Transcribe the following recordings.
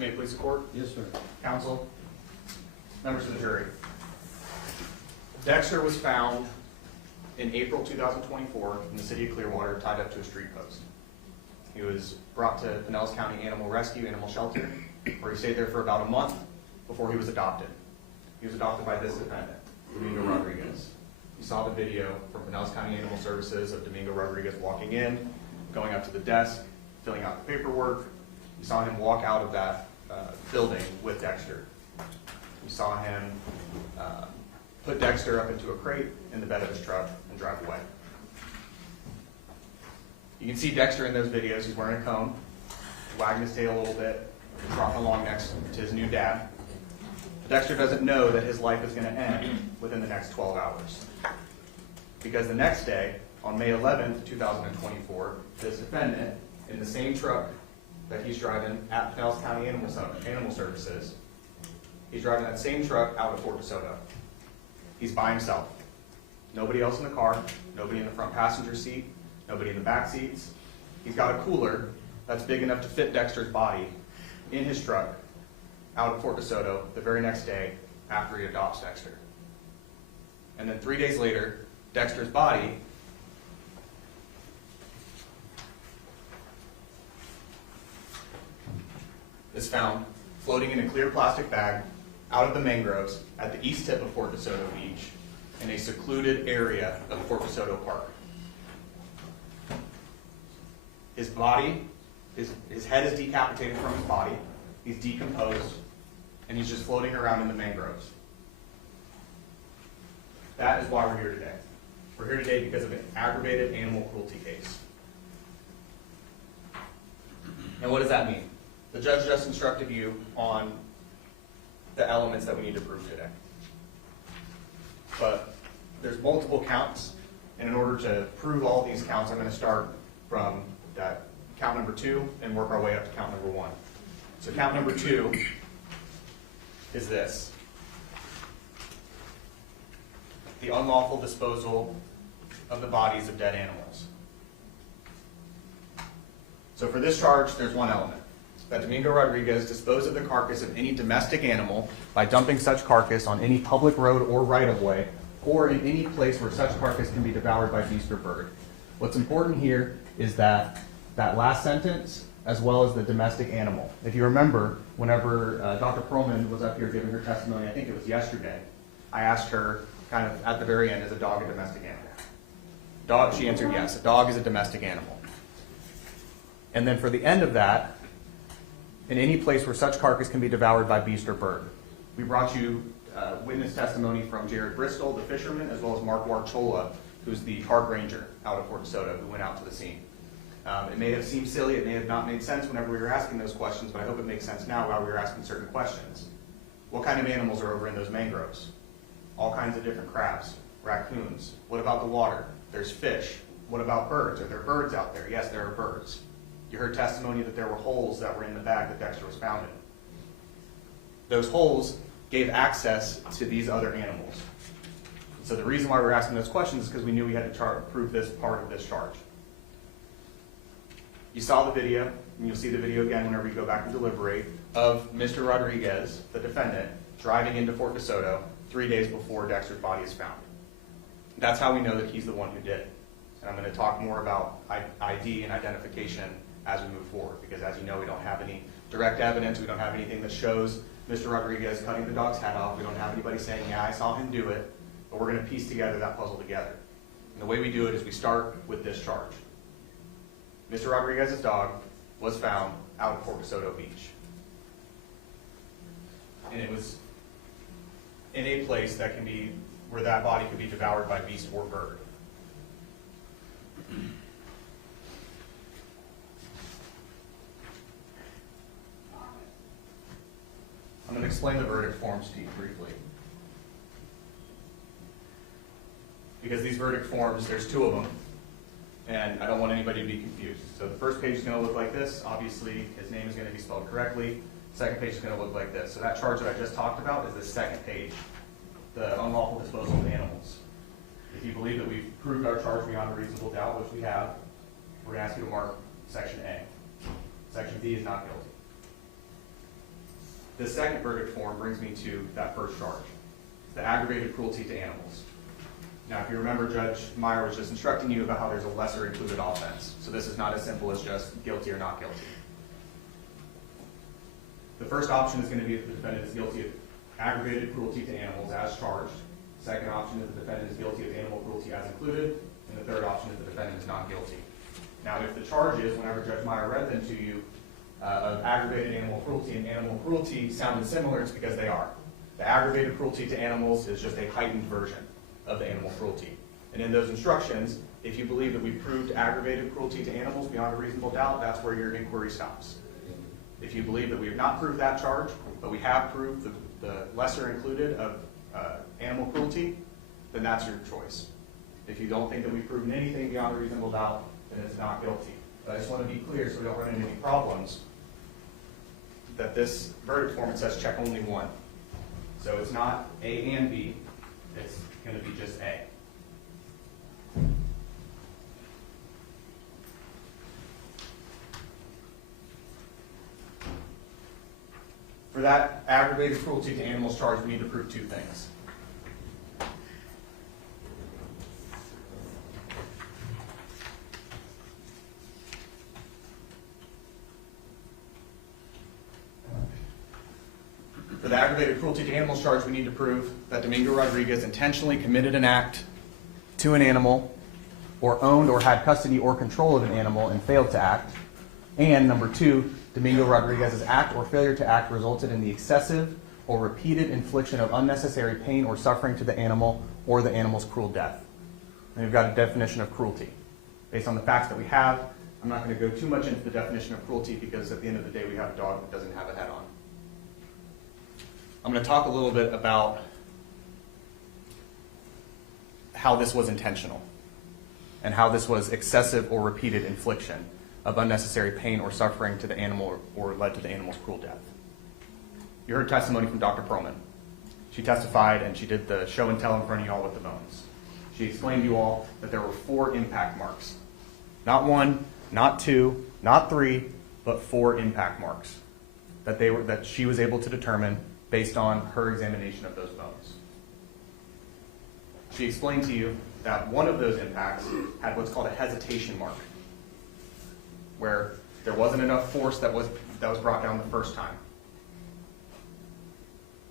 May it please the court? Yes, sir. Counsel, members of the jury. Dexter was found in April 2024 in the city of Clearwater, tied up to a street post. He was brought to Pinellas County Animal Rescue, Animal Shelter, where he stayed there for about a month before he was adopted. He was adopted by this defendant, Domingo Rodriguez. You saw the video from Pinellas County Animal Services of Domingo Rodriguez walking in, going up to the desk, filling out the paperwork. You saw him walk out of that building with Dexter. You saw him put Dexter up into a crate in the bed of his truck and drive away. You can see Dexter in those videos. He's wearing a comb, wagging his tail a little bit, trotting along next to his new dad. Dexter doesn't know that his life is going to end within the next 12 hours. Because the next day, on May 11th, 2024, this defendant, in the same truck that he's driving at Pinellas County Animal Services, he's driving that same truck out of Fort DeSoto. He's by himself. Nobody else in the car, nobody in the front passenger seat, nobody in the back seats. He's got a cooler that's big enough to fit Dexter's body in his truck out of Fort DeSoto the very next day after he adopts Dexter. And then 3 days later, Dexter's body is found floating in a clear plastic bag out of the mangroves at the east tip of Fort DeSoto Beach in a secluded area of Fort DeSoto Park. His body, his head is decapitated from his body, he's decomposed, and he's just floating around in the mangroves. That is why we're here today. We're here today because of an aggravated animal cruelty case. And what does that mean? The judge just instructed you on the elements that we need to prove today. But there's multiple counts, and in order to prove all these counts, I'm going to start from that count number 2 and work our way up to count number 1. So count number 2 is this: the unlawful disposal of the bodies of dead animals. So for this charge, there's one element: that Domingo Rodriguez disposed of the carcass of any domestic animal by dumping such carcass on any public road or right-of-way, or in any place where such carcass can be devoured by beast or bird. What's important here is that last sentence, as well as the domestic animal. If you remember, whenever Dr. Perlman was up here giving her testimony, I think it was yesterday, I asked her kind of at the very end, is a dog a domestic animal? Dog, she answered yes, a dog is a domestic animal. And then for the end of that, in any place where such carcass can be devoured by beast or bird. We brought you witness testimony from Jared Bristol, the fisherman, as well as Mark Warchola, who's the park ranger out of Fort DeSoto, who went out to the scene. It may have seemed silly, it may have not made sense whenever we were asking those questions, but I hope it makes sense now while we were asking certain questions. What kind of animals are over in those mangroves? All kinds of different crabs, raccoons. What about the water? There's fish. What about birds? Are there birds out there? Yes, there are birds. You heard testimony that there were holes that were in the bag that Dexter was found in. Those holes gave access to these other animals. So the reason why we were asking those questions is because we knew we had to prove this part of this charge. You saw the video, and you'll see the video again whenever you go back and deliberate, of Mr. Rodriguez, the defendant, driving into Fort DeSoto 3 days before Dexter's body is found. That's how we know that he's the one who did it. And I'm going to talk more about ID and identification as we move forward, because as you know, we don't have any direct evidence, we don't have anything that shows Mr. Rodriguez cutting the dog's head off, we don't have anybody saying, yeah, I saw him do it, but we're going to piece together that puzzle together. And the way we do it is we start with this charge. Mr. Rodriguez's dog was found out at Fort DeSoto Beach. And it was in a place that can be, where that body could be devoured by beast or bird. I'm going to explain the verdict forms to you briefly. Because these verdict forms, there's 2 of them, and I don't want anybody to be confused. So the first page is going to look like this. Obviously, his name is going to be spelled correctly. The second page is going to look like this. So that charge that I just talked about is the second page, the unlawful disposal of animals. If you believe that we've proved our charge beyond a reasonable doubt, which we have, we're going to ask you to mark Section A. Section B is not guilty. The second verdict form brings me to that first charge, the aggravated cruelty to animals. Now, if you remember, Judge Meyer was just instructing you about how there's a lesser included offense. So this is not as simple as just guilty or not guilty. The first option is going to be if the defendant is guilty of aggravated cruelty to animals as charged. Second option is the defendant is guilty of animal cruelty as included. And the third option is the defendant is not guilty. Now, if the charges, whenever Judge Meyer read them to you, of aggravated animal cruelty and animal cruelty sounded similar, it's because they are. The aggravated cruelty to animals is just a heightened version of the animal cruelty. And in those instructions, if you believe that we proved aggravated cruelty to animals beyond a reasonable doubt, that's where your inquiry stops. If you believe that we have not proved that charge, but we have proved the lesser included of animal cruelty, then that's your choice. If you don't think that we've proven anything beyond a reasonable doubt, then it's not guilty. But I just want to be clear so we don't run into any problems that this verdict form, it says check only one. So it's not A and B, it's going to be just A. For that aggravated cruelty to animals charge, we need to prove two things. For the aggravated cruelty to animals charge, we need to prove that Domingo Rodriguez intentionally committed an act to an animal, or owned or had custody or control of an animal and failed to act. And number two, Domingo Rodriguez's act or failure to act resulted in the excessive or repeated infliction of unnecessary pain or suffering to the animal or the animal's cruel death. And we've got a definition of cruelty. Based on the facts that we have, I'm not going to go too much into the definition of cruelty because at the end of the day we have a dog that doesn't have a head on. I'm going to talk a little bit about how this was intentional and how this was excessive or repeated infliction of unnecessary pain or suffering to the animal or led to the animal's cruel death. You heard testimony from Dr. Perlman. She testified and she did the show and tell in front of you all with the bones. She explained to you all that there were 4 impact marks. Not 1, not 2, not 3, but 4 impact marks that she was able to determine based on her examination of those bones. She explained to you that one of those impacts had what's called a hesitation mark, where there wasn't enough force that was brought down the first time.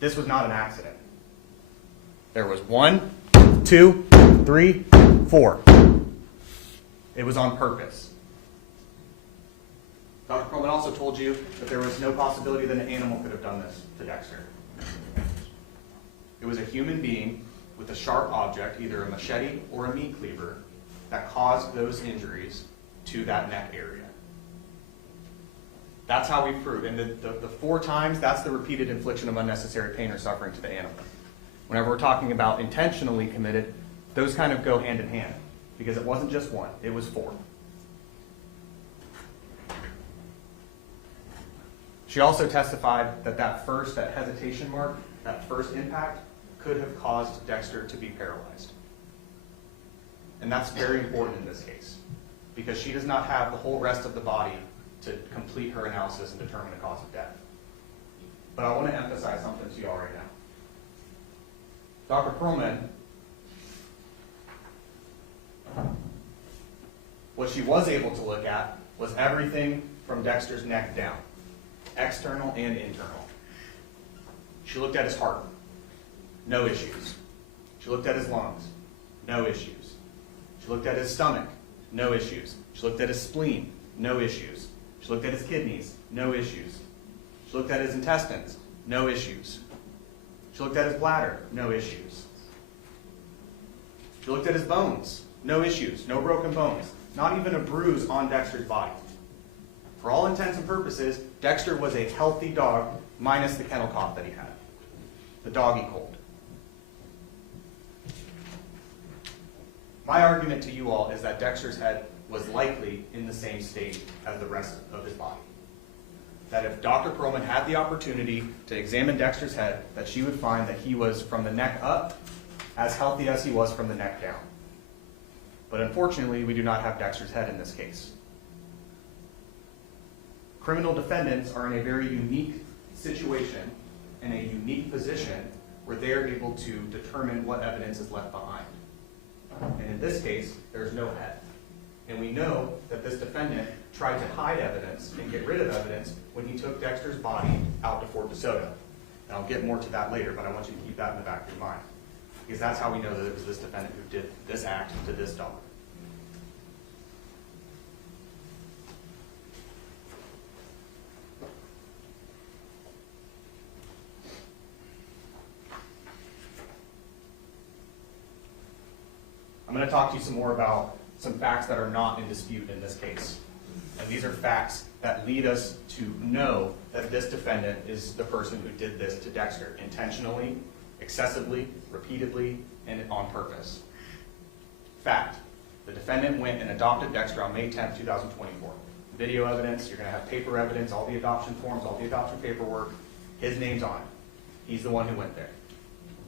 This was not an accident. There was 1, 2, 3, 4. It was on purpose. Dr. Perlman also told you that there was no possibility that an animal could have done this to Dexter. It was a human being with a sharp object, either a machete or a meat cleaver, that caused those injuries to that neck area. That's how we prove. And the 4 times, that's the repeated infliction of unnecessary pain or suffering to the animal. Whenever we're talking about intentionally committed, those kind of go hand in hand, because it wasn't just 1, it was 4. She also testified that that hesitation mark, that first impact, could have caused Dexter to be paralyzed. And that's very important in this case, because she does not have the whole rest of the body to complete her analysis and determine the cause of death. But I want to emphasize something to you all right now. Dr. Perlman, what she was able to look at was everything from Dexter's neck down, external and internal. She looked at his heart, no issues. She looked at his lungs, no issues. She looked at his stomach, no issues. She looked at his spleen, no issues. She looked at his kidneys, no issues. She looked at his intestines, no issues. She looked at his bladder, no issues. She looked at his bones, no issues, no broken bones, not even a bruise on Dexter's body. For all intents and purposes, Dexter was a healthy dog, minus the kennel cough that he had, the doggy cold. My argument to you all is that Dexter's head was likely in the same state as the rest of his body. That if Dr. Perlman had the opportunity to examine Dexter's head, that she would find that he was from the neck up as healthy as he was from the neck down. But unfortunately, we do not have Dexter's head in this case. Criminal defendants are in a very unique situation in a unique position where they are able to determine what evidence is left behind. And in this case, there's no head. And we know that this defendant tried to hide evidence and get rid of evidence when he took Dexter's body out to Fort DeSoto. And I'll get more to that later, but I want you to keep that in the back of your mind. Because that's how we know that it was this defendant who did this act to this dog. I'm going to talk to you some more about some facts that are not in dispute in this case. And these are facts that lead us to know that this defendant is the person who did this to Dexter intentionally, excessively, repeatedly, and on purpose. Fact: the defendant went and adopted Dexter on May 10, 2024. Video evidence, you're going to have paper evidence, all the adoption forms, all the adoption paperwork. His name's on it. He's the one who went there.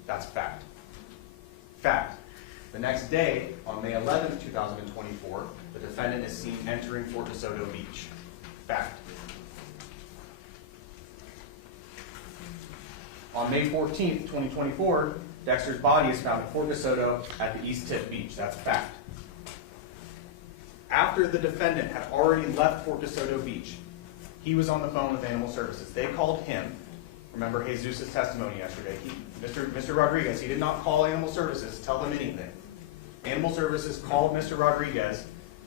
That's fact. Fact: the next day, on May 11, 2024, the defendant is seen entering Fort DeSoto Beach. Fact. On May 14, 2024, Dexter's body is found at Fort DeSoto at the East Tip Beach. That's fact. After the defendant had already left Fort DeSoto Beach, he was on the phone with Animal Services. They called him. Remember Jesus' testimony yesterday. Mr. Rodriguez, he did not call Animal Services to tell them anything. Animal Services called Mr. Rodriguez,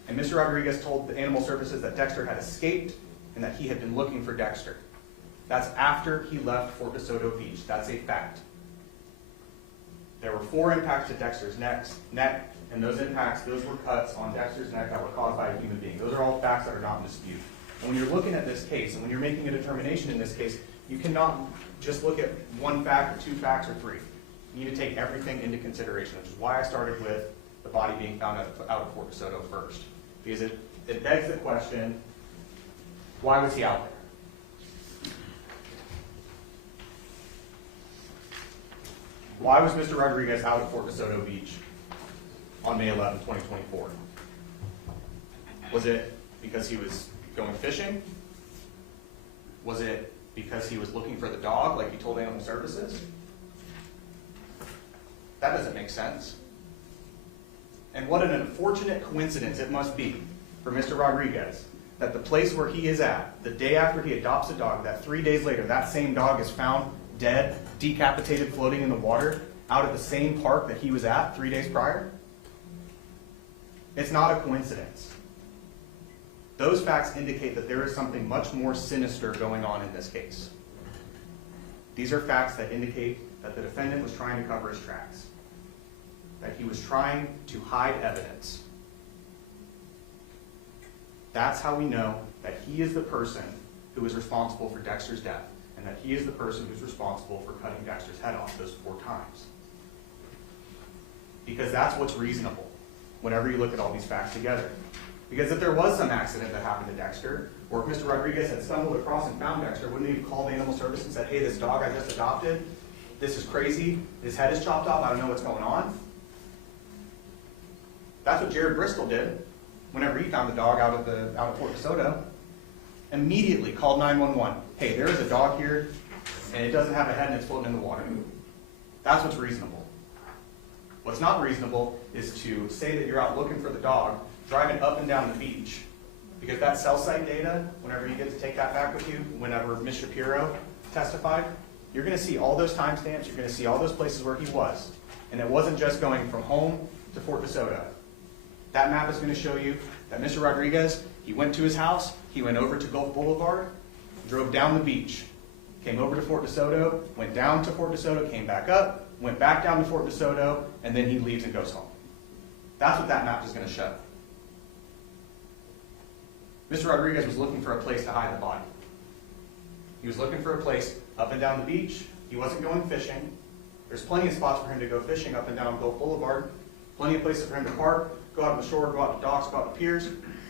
and Mr. Rodriguez told the Animal Services that Dexter had escaped and that he had been looking for Dexter. That's after he left Fort DeSoto Beach. That's a fact. There were 4 impacts to Dexter's neck, and those impacts, those were cuts on Dexter's neck that were caused by a human being. Those are all facts that are not in dispute. And when you're looking at this case, and when you're making a determination in this case, you cannot just look at 1 fact or 2 facts or 3. You need to take everything into consideration, which is why I started with the body being found out of Fort DeSoto first. Because it begs the question, why was he out there? Why was Mr. Rodriguez out at Fort DeSoto Beach on May 11, 2024? Was it because he was going fishing? Was it because he was looking for the dog like he told Animal Services? That doesn't make sense. And what an unfortunate coincidence it must be for Mr. Rodriguez that the place where he is at, the day after he adopts a dog, that 3 days later, that same dog is found dead, decapitated, floating in the water, out at the same park that he was at 3 days prior? It's not a coincidence. Those facts indicate that there is something much more sinister going on in this case. These are facts that indicate that the defendant was trying to cover his tracks, that he was trying to hide evidence. That's how we know that he is the person who is responsible for Dexter's death, and that he is the person who's responsible for cutting Dexter's head off those 4 times. Because that's what's reasonable whenever you look at all these facts together. Because if there was some accident that happened to Dexter, or if Mr. Rodriguez had stumbled across and found Dexter, wouldn't he have called Animal Service and said, hey, this dog I just adopted, this is crazy, his head is chopped off, I don't know what's going on? That's what Jared Bristol did whenever he found the dog out of Fort DeSoto. Immediately called 911. Hey, there is a dog here, and it doesn't have a head and it's floating in the water. That's what's reasonable. What's not reasonable is to say that you're out looking for the dog, driving up and down the beach, because that cell site data, whenever you get to take that back with you, whenever Ms. Shapiro testified, you're going to see all those timestamps, you're going to see all those places where he was. And it wasn't just going from home to Fort DeSoto. That map is going to show you that Mr. Rodriguez, he went to his house, he went over to Gulf Boulevard, drove down the beach, came over to Fort DeSoto, went down to Fort DeSoto, came back up, went back down to Fort DeSoto, and then he leaves and goes home. That's what that map is going to show. Mr. Rodriguez was looking for a place to hide the body. He was looking for a place up and down the beach. He wasn't going fishing. There's plenty of spots for him to go fishing up and down Gulf Boulevard. Plenty of places for him to park, go out to the shore, go out to docks, go out to piers.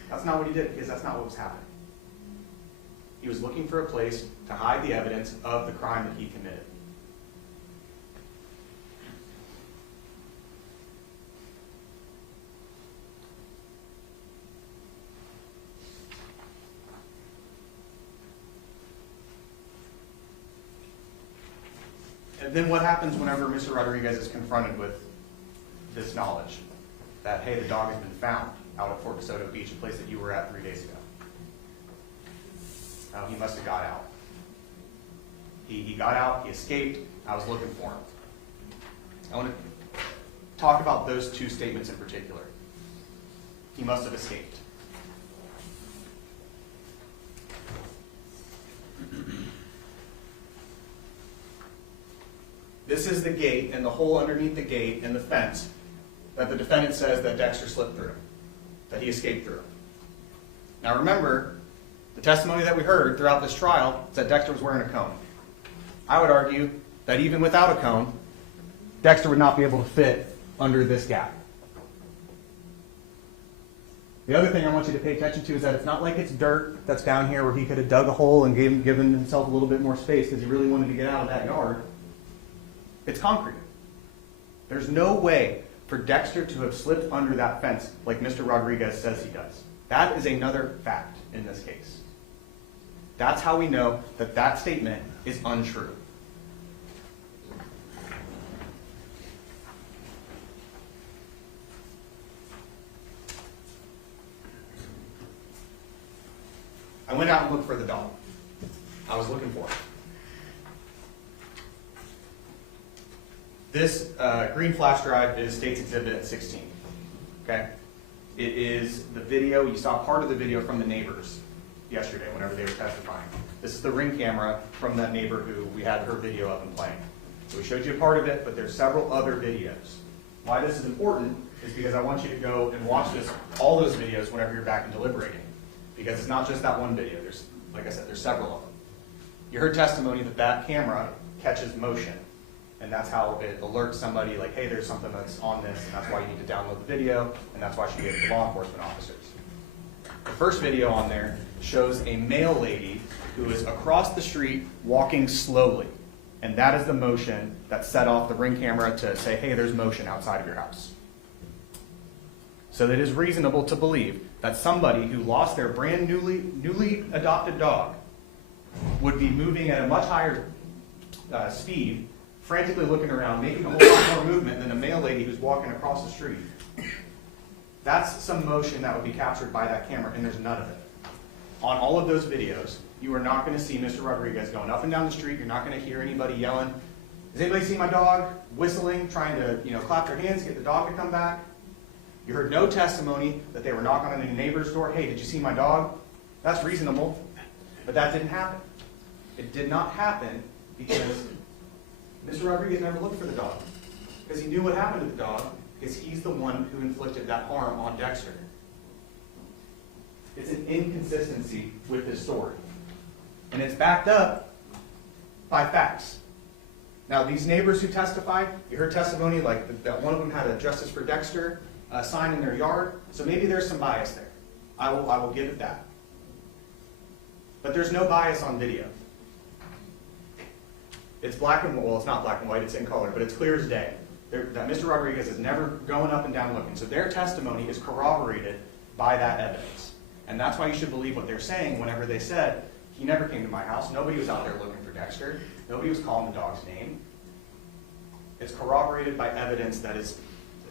That's not what he did, because that's not what was happening. He was looking for a place to hide the evidence of the crime that he committed. And then what happens whenever Mr. Rodriguez is confronted with this knowledge that, hey, the dog has been found out at Fort DeSoto Beach, a place that you were at 3 days ago? Oh, he must have got out. He got out, he escaped, I was looking for him. I want to talk about those two statements in particular. He must have escaped. This is the gate and the hole underneath the gate and the fence that the defendant says that Dexter slipped through, that he escaped through. Now remember, the testimony that we heard throughout this trial is that Dexter was wearing a cone. I would argue that even without a cone, Dexter would not be able to fit under this gap. The other thing I want you to pay attention to is that it's not like it's dirt that's down here where he could have dug a hole and given himself a little bit more space because he really wanted to get out of that yard. It's concrete. There's no way for Dexter to have slipped under that fence like Mr. Rodriguez says he does. That is another fact in this case. That's how we know that that statement is untrue. I went out and looked for the dog. I was looking for it. This green flash drive is State's Exhibit 16. Okay? It is the video, you saw part of the video from the neighbors yesterday whenever they were testifying. This is the Ring camera from that neighbor who we had her video up and playing. So we showed you a part of it, but there's several other videos. Why this is important is because I want you to go and watch all those videos whenever you're back and deliberating. Because it's not just that one video. There's, like I said, there's several of them. You heard testimony that that camera catches motion. And that's how it alerts somebody like, hey, there's something that's on this, and that's why you need to download the video, and that's why you should give it to law enforcement officers. The first video on there shows a male lady who is across the street walking slowly. And that is the motion that set off the Ring camera to say, hey, there's motion outside of your house. So it is reasonable to believe that somebody who lost their brand newly adopted dog would be moving at a much higher speed, frantically looking around, making a whole lot more movement than a male lady who's walking across the street. That's some motion that would be captured by that camera, and there's none of it. On all of those videos, you are not going to see Mr. Rodriguez going up and down the street. You're not going to hear anybody yelling, "Does anybody see my dog?" Whistling, trying to clap their hands, get the dog to come back. You heard no testimony that they were knocking on any neighbor's door. Hey, did you see my dog? That's reasonable, but that didn't happen. It did not happen because Mr. Rodriguez never looked for the dog, because he knew what happened to the dog, because he's the one who inflicted that harm on Dexter. It's an inconsistency with his story, and it's backed up by facts. Now, these neighbors who testified, you heard testimony like that one of them had a Justice for Dexter sign in their yard, so maybe there's some bias there. I will give it that. But there's no bias on video. It's black and white. Well, it's not black and white, it's in color, but it's clear as day. That Mr. Rodriguez is never going up and down looking. So their testimony is corroborated by that evidence. And that's why you should believe what they're saying whenever they said, he never came to my house, nobody was out there looking for Dexter, nobody was calling the dog's name. It's corroborated by evidence that is,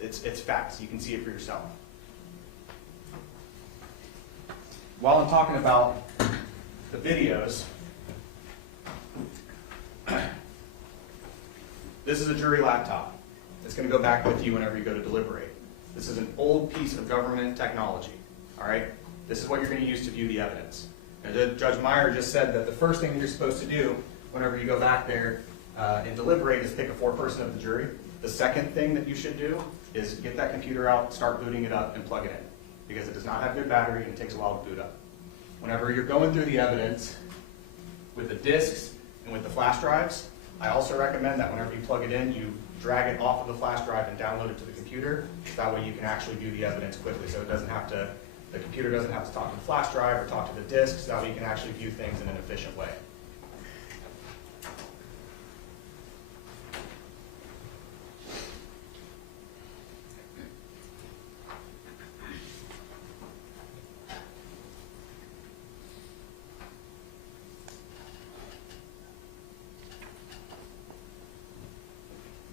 it's facts. You can see it for yourself. While I'm talking about the videos, this is a jury laptop. It's going to go back with you whenever you go to deliberate. This is an old piece of government technology. All right? This is what you're going to use to view the evidence. And Judge Meyer just said that the first thing you're supposed to do whenever you go back there and deliberate is pick a foreperson of the jury. The second thing that you should do is get that computer out, start booting it up, and plug it in. Because it does not have good battery and it takes a while to boot up. Whenever you're going through the evidence with the discs and with the flash drives, I also recommend that whenever you plug it in, you drag it off of the flash drive and download it to the computer. That way you can actually view the evidence quickly, so it doesn't have to, the computer doesn't have to talk to the flash drive or talk to the discs. That way you can actually view things in an efficient way.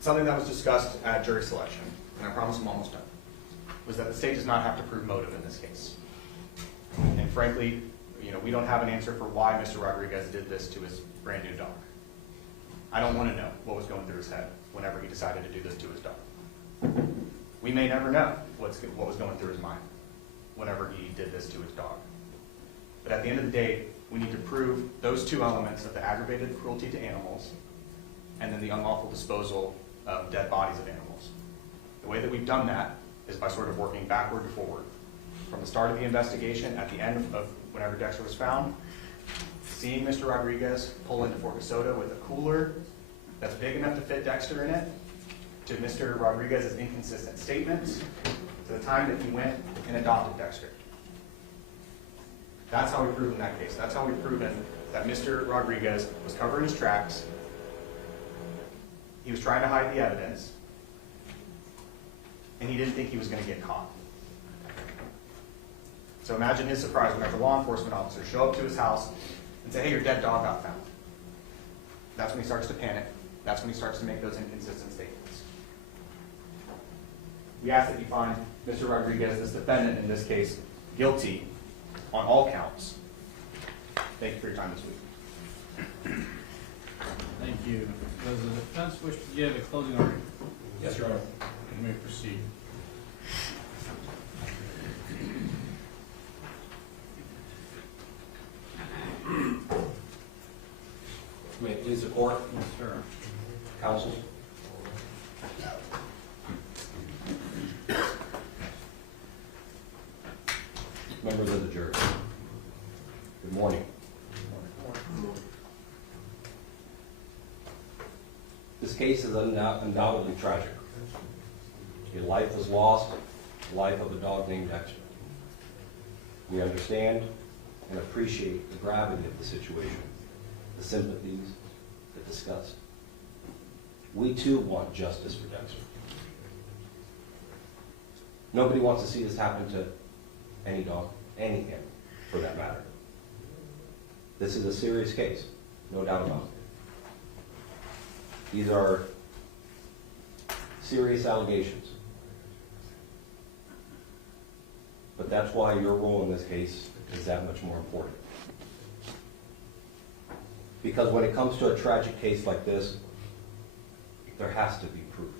Something that was discussed at jury selection, and I promise I'm almost done, was that the state does not have to prove motive in this case. And frankly, we don't have an answer for why Mr. Rodriguez did this to his brand new dog. I don't want to know what was going through his head whenever he decided to do this to his dog. We may never know what was going through his mind whenever he did this to his dog. But at the end of the day, we need to prove those two elements of the aggravated cruelty to animals and then the unlawful disposal of dead bodies of animals. The way that we've done that is by sort of working backward to forward. From the start of the investigation, at the end of whenever Dexter was found, seeing Mr. Rodriguez pull into Fort Cosoda with a cooler that's big enough to fit Dexter in it, to Mr. Rodriguez's inconsistent statements, to the time that he went and adopted Dexter. That's how we've proven that case. That's how we've proven that Mr. Rodriguez was covering his tracks. He was trying to hide the evidence, and he didn't think he was going to get caught. So imagine his surprise whenever law enforcement officers show up to his house and say, hey, your dead dog got found. That's when he starts to panic. That's when he starts to make those inconsistent statements. We ask that you find Mr. Rodriguez, this defendant in this case, guilty on all counts. Thank you for your time this week. Thank you. Does the defense wish to give a closing argument? Yes, Your Honor. You may proceed. May it please the court, Yes, sir. counsel. Members of the jury, good morning. This case is undoubtedly tragic. A life was lost, the life of a dog named Dexter. We understand and appreciate the gravity of the situation, the sympathies, the disgust. We too want justice for Dexter. Nobody wants to see this happen to any dog, any animal, for that matter. This is a serious case, no doubt about it. These are serious allegations. But that's why your role in this case is that much more important. Because when it comes to a tragic case like this, there has to be proof.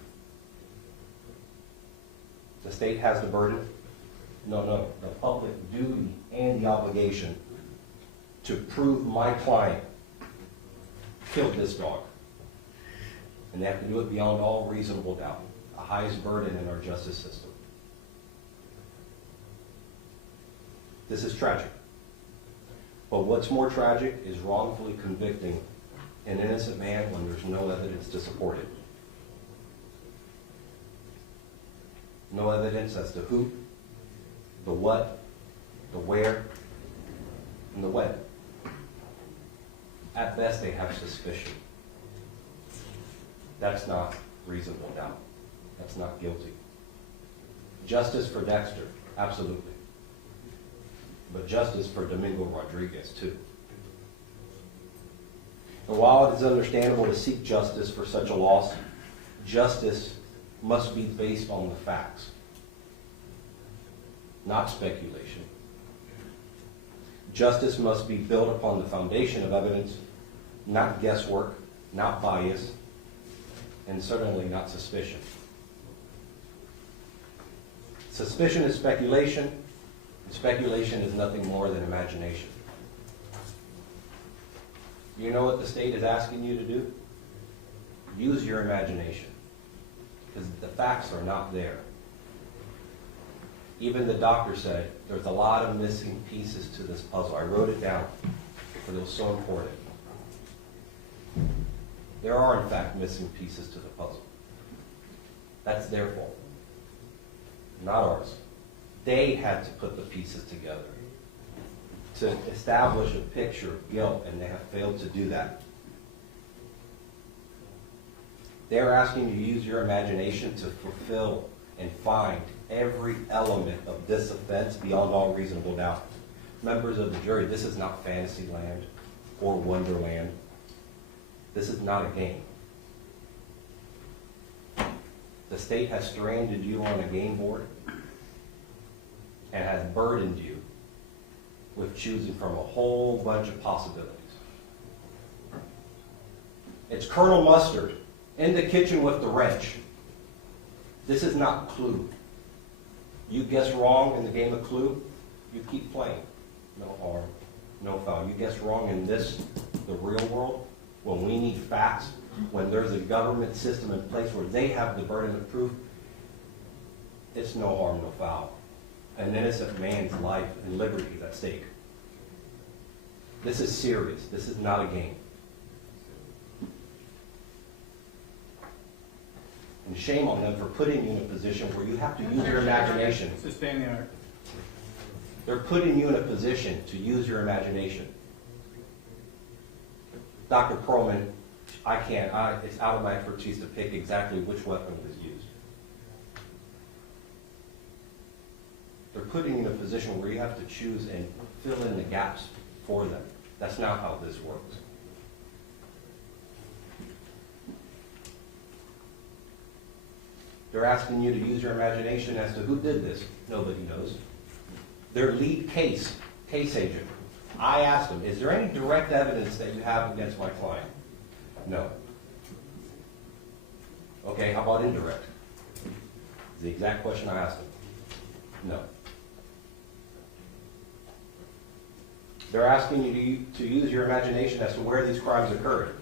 The state has the burden. No, the public duty and the obligation to prove my client killed this dog. And they have to do it beyond all reasonable doubt, the highest burden in our justice system. This is tragic. But what's more tragic is wrongfully convicting an innocent man when there's no evidence to support it. No evidence as to who, the what, the where, and the when. At best, they have suspicion. That's not reasonable doubt. That's not guilty. Justice for Dexter, absolutely. But justice for Domingo Rodriguez, too. And while it is understandable to seek justice for such a loss, justice must be based on the facts, not speculation. Justice must be built upon the foundation of evidence, not guesswork, not bias, and certainly not suspicion. Suspicion is speculation, and speculation is nothing more than imagination. You know what the state is asking you to do? Use your imagination, because the facts are not there. Even the doctor said there's a lot of missing pieces to this puzzle. I wrote it down because it was so important. There are, in fact, missing pieces to the puzzle. That's their fault, not ours. They had to put the pieces together to establish a picture of guilt, and they have failed to do that. They're asking you to use your imagination to fulfill and find every element of this offense beyond all reasonable doubt. Members of the jury, this is not Fantasyland or Wonderland. This is not a game. state has stranded you on a game board and has burdened you with choosing from a whole bunch of possibilities. It's Colonel Mustard in the kitchen with the wrench. This is not Clue. You guess wrong in the game of Clue, you keep playing. No harm, no foul. You guess wrong in this, the real world, when we need facts, when there's a government system in place where they have the burden of proof, it's no harm, no foul. An innocent man's life and liberty is at stake. This is serious. This is not a game. And shame on them for putting you in a position where you have to use your imagination. Sustain the honor. They're putting you in a position to use your imagination. Dr. Perlman, I can't. It's out of my expertise to pick exactly which weapon was used. They're putting you in a position where you have to choose and fill in the gaps for them. That's not how this works. They're asking you to use your imagination as to who did this. Nobody knows. Their lead case agent, I asked him, is there any direct evidence that you have against my client? No. Okay, how about indirect? The exact question I asked him. No. They're asking you to use your imagination as to where these crimes occurred.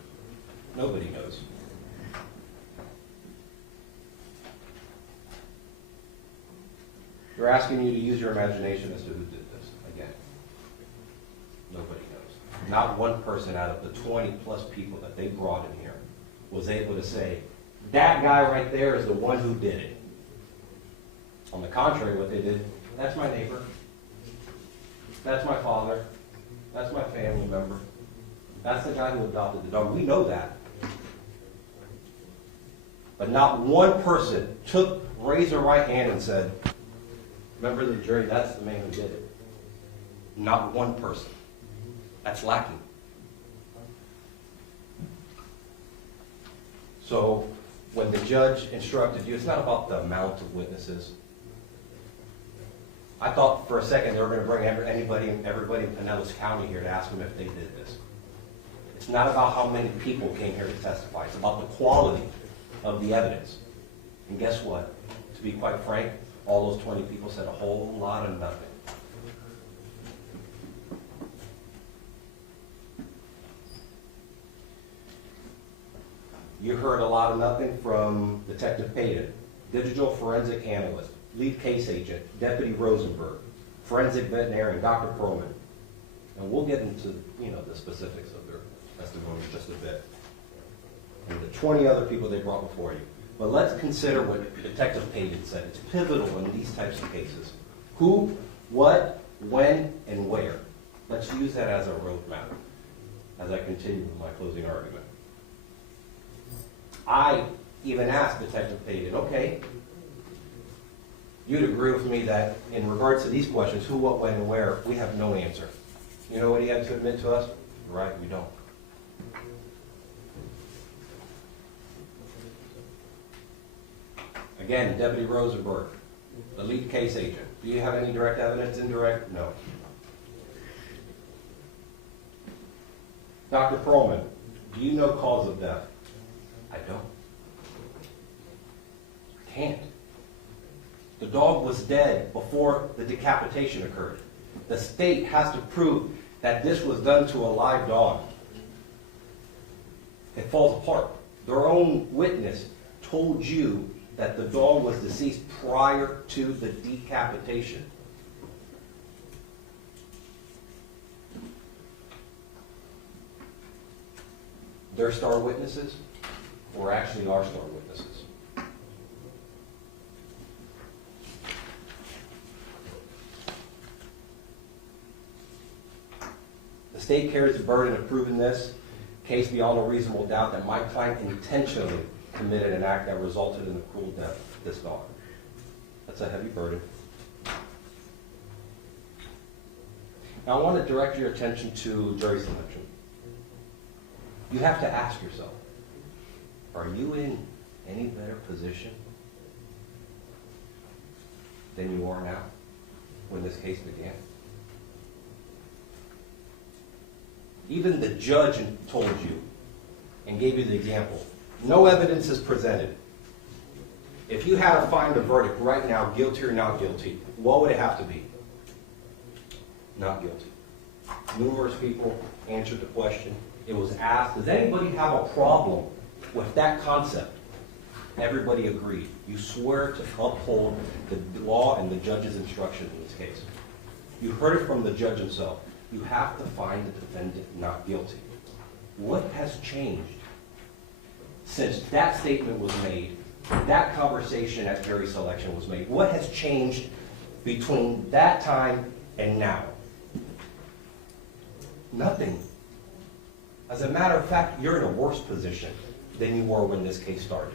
Nobody knows. They're asking you to use your imagination as to who did this. Again, nobody knows. Not one person out of the 20 plus people that they brought in here was able to say, that guy right there is the one who did it. On the contrary, what they did, that's my neighbor. That's my father. That's my family member. That's the guy who adopted the dog. We know that. But not one person raised their right hand and said, remember the jury, that's the man who did it. Not one person. That's lacking. So when the judge instructed you, it's not about the amount of witnesses. I thought for a second they were going to bring everybody in Pinellas County here to ask them if they did this. It's not about how many people came here to testify. It's about the quality of the evidence. And guess what? To be quite frank, all those 20 people said a whole lot of nothing. You heard a lot of nothing from Detective Payton, digital forensic analyst, lead case agent, Deputy Rosenberg, forensic veterinarian, Dr. Perlman. And we'll get into the specifics of their testimony in just a bit. And the 20 other people they brought before you. But let's consider what Detective Payton said. It's pivotal in these types of cases. Who, what, when, and where. Let's use that as a roadmap as I continue with my closing argument. I even asked Detective Payton, okay, you'd agree with me that in regards to these questions, who, what, when, and where, we have no answer. You know what he had to admit to us? Right, we don't. Again, Deputy Rosenberg, the lead case agent. Do you have any direct evidence? Indirect? No. Dr. Perlman, do you know cause of death? I don't. Can't. The dog was dead before the decapitation occurred. The state has to prove that this was done to a live dog. It falls apart. Their own witness told you that the dog was deceased prior to the decapitation. Their star witnesses were actually our star witnesses. The state carries the burden of proving this case beyond a reasonable doubt that my client intentionally committed an act that resulted in the cruel death of this dog. That's a heavy burden. Now I want to direct your attention to jury selection. You have to ask yourself, are you in any better position than you are now when this case began? Even the judge told you and gave you the example. No evidence is presented. If you had to find a verdict right now, guilty or not guilty, what would it have to be? Not guilty. Numerous people answered the question. It was asked, does anybody have a problem with that concept? Everybody agreed. You swear to uphold the law and the judge's instructions in this case. You heard it from the judge himself. You have to find the defendant not guilty. What has changed since that statement was made, that conversation at jury selection was made? What has changed between that time and now? Nothing. As a matter of fact, you're in a worse position than you were when this case started.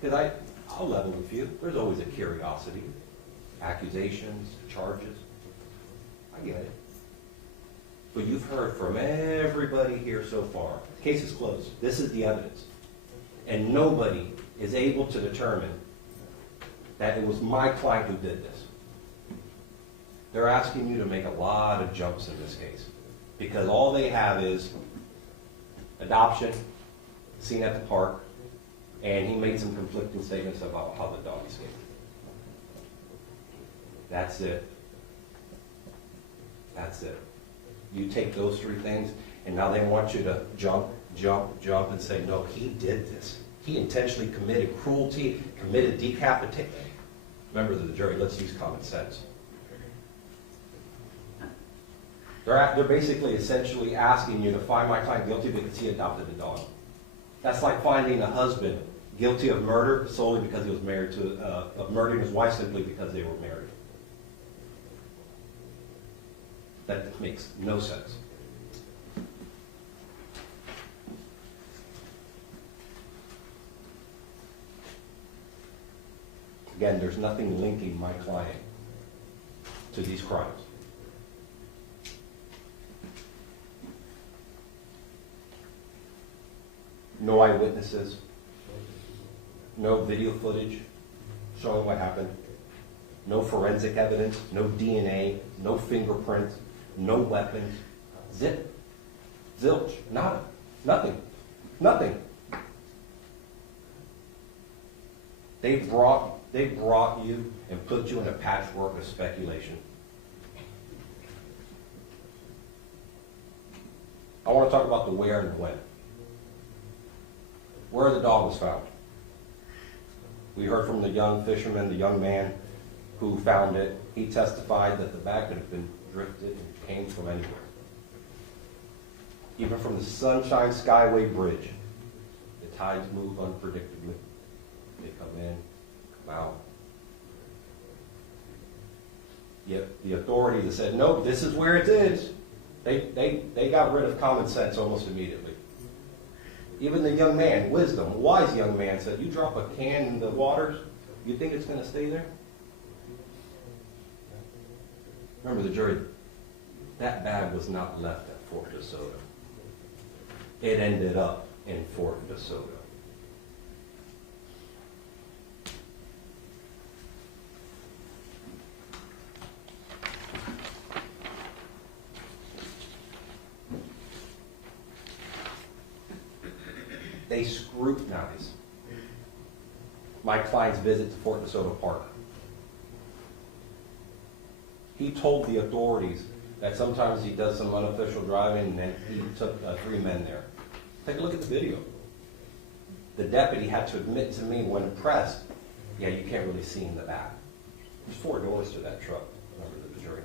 Because I'll level with you. There's always a curiosity, accusations, charges. I get it. But you've heard from everybody here so far. The case is closed. This is the evidence. And nobody is able to determine that it was my client who did this. They're asking you to make a lot of jumps in this case because all they have is adoption, seen at the park, and he made some conflicting statements about how the dog escaped. That's it. That's it. You take those three things, and now they want you to jump, and say, no, he did this. He intentionally committed cruelty, committed decapitation. Members of the jury, let's use common sense. They're basically essentially asking you to find my client guilty because he adopted a dog. That's like finding a husband guilty of murder solely because he was married to, of murdering his wife simply because they were married. That makes no sense. Again, there's nothing linking my client to these crimes. No eyewitnesses, no video footage showing what happened, no forensic evidence, no DNA, no fingerprints, no weapons, zip, zilch, nada, nothing, nothing. They brought you and put you in a patchwork of speculation. I want to talk about the where and when. Where the dog was found. We heard from the young fisherman, the young man who found it. He testified that the bag could have been drifted and came from anywhere. Even from the Sunshine Skyway Bridge. The tides move unpredictably. They come in, come out. Yet the authorities have said, no, this is where it is. They got rid of common sense almost immediately. Even the young man, wisdom, wise young man said, you drop a can in the waters, you think it's going to stay there? Remember the jury, that bag was not left at Fort DeSoto. It ended up in Fort DeSoto. They scrutinize my client's visit to Fort DeSoto Park. He told the authorities that sometimes he does some unofficial driving and then he took 3 men there. Take a look at the video. The deputy had to admit to me when pressed, yeah, you can't really see in the back. There's 4 doors to that truck, members of the jury.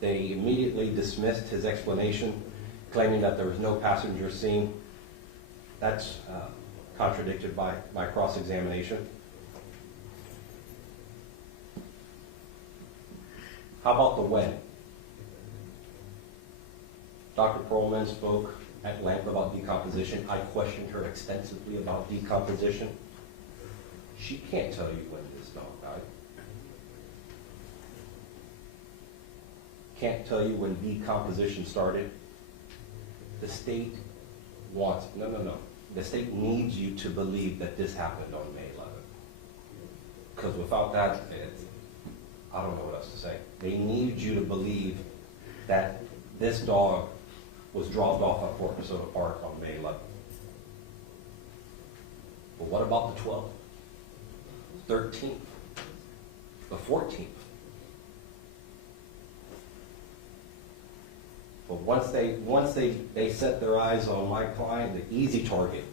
They immediately dismissed his explanation, claiming that there was no passenger seen. That's contradicted by my cross-examination. How about the when? Dr. Perlman spoke at length about decomposition. I questioned her extensively about decomposition. She can't tell you when this dog died. Can't tell you when decomposition started. The state wants, no. The state needs you to believe that this happened on May 11th. Because without that, I don't know what else to say. They need you to believe that this dog was dropped off at Fort Minnesota Park on May 11th. But what about the 12th, 13th, the 14th? But once they set their eyes on my client, the easy target,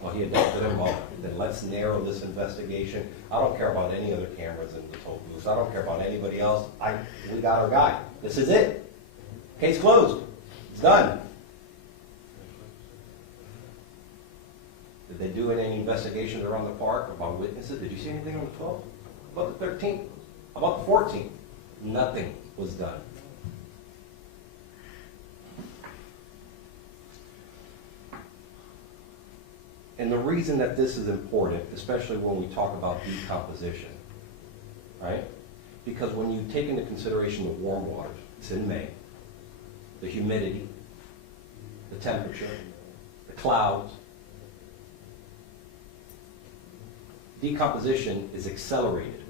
well, he adopted them all, then let's narrow this investigation. I don't care about any other cameras in the toll booth. I don't care about anybody else. We got our guy. This is it. Case closed. It's done. Did they do any investigations around the park about witnesses? Did you see anything on the 12th? About the 13th? About the 14th? Nothing was done. And the reason that this is important, especially when we talk about decomposition, right? Because when you take into consideration the warm waters, it's in May, the humidity, the temperature, the clouds, decomposition is accelerated.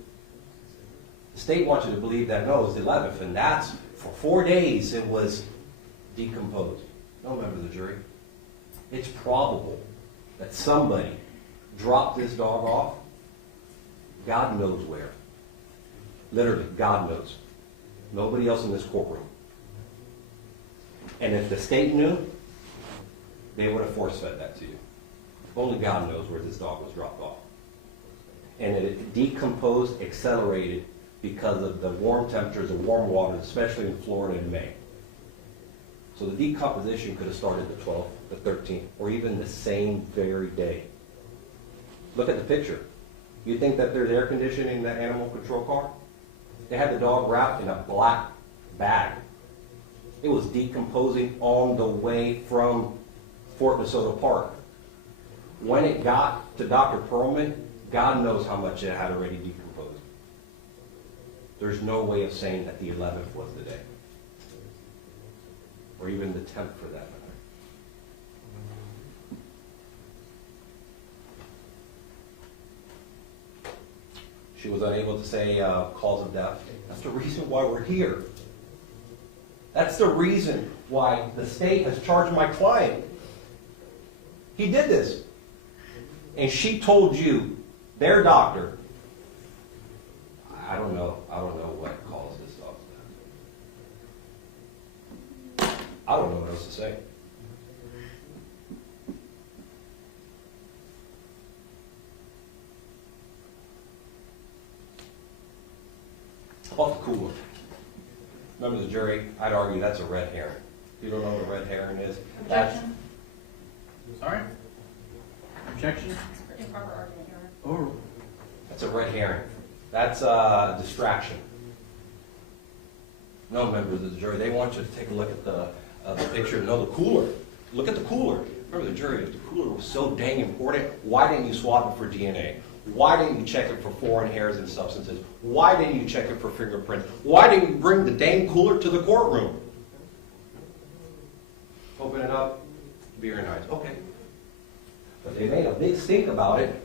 The state wants you to believe that, no, it's the 11th, and that's, for 4 days, it was decomposed. No, members of the jury. It's probable that somebody dropped this dog off, God knows where. Literally, God knows. Nobody else in this courtroom. And if the state knew, they would have force-fed that to you. Only God knows where this dog was dropped off. And it decomposed, accelerated, because of the warm temperatures, the warm waters, especially in Florida in May. So the decomposition could have started the 12th, the 13th, or even the same very day. Look at the picture. You think that there's air conditioning in that animal control car? They had the dog wrapped in a black bag. It was decomposing on the way from Fort Minnesota Park. When it got to Dr. Perlman, God knows how much it had already decomposed. There's no way of saying that the 11th was the day. Or even the 10th for that matter. She was unable to say cause of death. That's the reason why we're here. That's the reason why the state has charged my client. He did this. And she told you, their doctor, I don't know what caused this dog's death. I don't know what else to say. How about the cooler? Members of the jury, I'd argue that's a red herring. If you don't know what a red herring is, that's Objection. Sorry? Objection? Improper argument, Your Oh, Honor. that's a red herring. That's a distraction. No, members of the jury, they want you to take a look at the picture. No, the cooler. Look at the cooler. Remember the jury, if the cooler was so dang important, why didn't you swab it for DNA? Why didn't you check it for foreign hairs and substances? Why didn't you check it for fingerprints? Why didn't you bring the dang cooler to the courtroom? Open it up, beer and ice. Okay. But they made a big stink about it.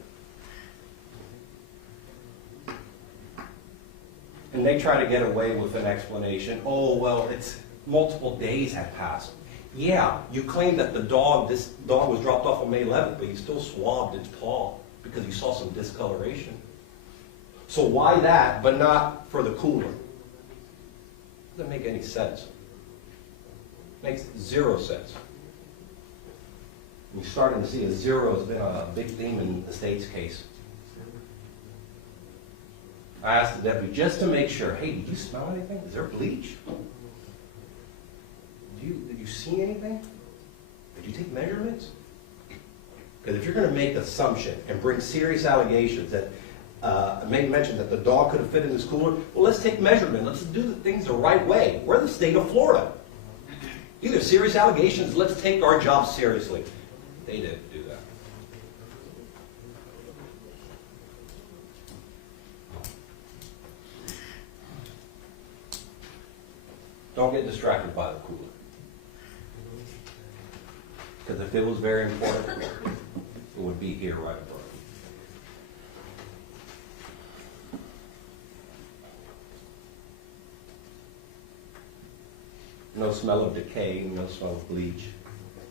And they try to get away with an explanation. Oh, well, it's multiple days had passed. Yeah, you claim that this dog was dropped off on May 11th, but you still swabbed its paw because you saw some discoloration. So why that, but not for the cooler? Doesn't make any sense. Makes zero sense. We're starting to see a zero has been a big theme in the state's case. I asked the deputy just to make sure, hey, did you smell anything? Is there bleach? Did you see anything? Did you take measurements? Because if you're going to make assumption and bring serious allegations that mention that the dog could have fit in this cooler, well, let's take measurement. Let's do the things the right way. We're the state of Florida. These are serious allegations. Let's take our job seriously. They didn't do that. Don't get distracted by the cooler. Because if it was very important, it would be here right in front. No smell of decay, no smell of bleach,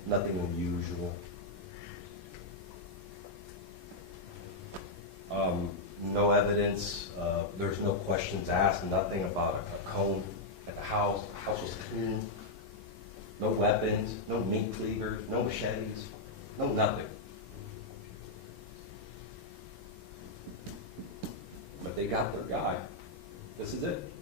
nothing unusual. No evidence, there's no questions asked, nothing about a cone at the house. The house was clean. No weapons, no meat cleavers, no machetes, no nothing. But they got their guy. This is it.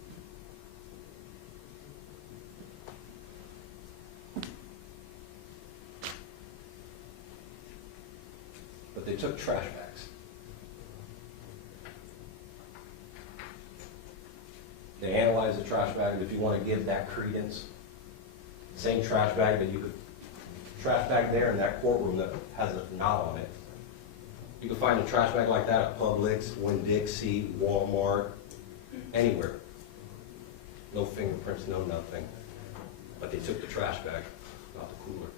But they took trash bags. They analyzed the trash bag, and if you want to give that credence, same trash bag that you could, trash bag there in that courtroom that has a knot on it. You can find a trash bag like that at Publix, Winn-Dixie, Walmart, anywhere. No fingerprints, no nothing. But they took the trash bag, not the cooler.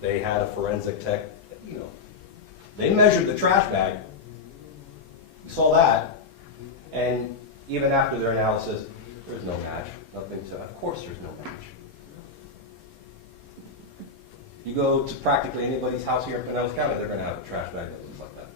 They had a forensic tech, they measured the trash bag. You saw that. And even after their analysis, there's no match. Nothing to, of course there's no match. You go to practically anybody's house here in Pinellas County, they're going to have a trash bag that looks like that.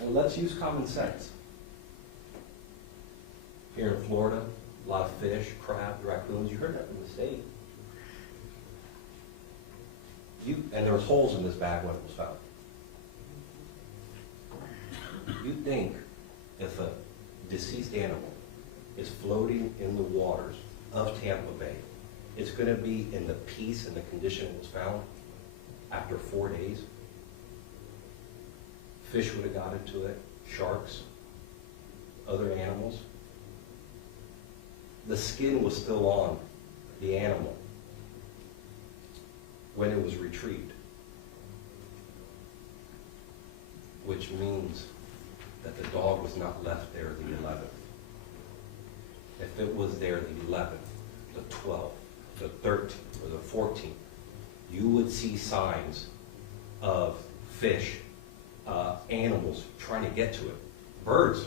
And let's use common sense. Here in Florida, a lot of fish, crab, raccoons. You heard that from the state. And there was holes in this bag when it was found. You'd think if a deceased animal is floating in the waters of Tampa Bay, it's going to be in the peace and the condition it was found after 4 days. Fish would have got into it, sharks, other animals. The skin was still on the animal when it was retrieved, which means that the dog was not left there the 11th. If it was there the 11th, the 12th, the 13th, or the 14th, you would see signs of fish, animals trying to get to it. Birds.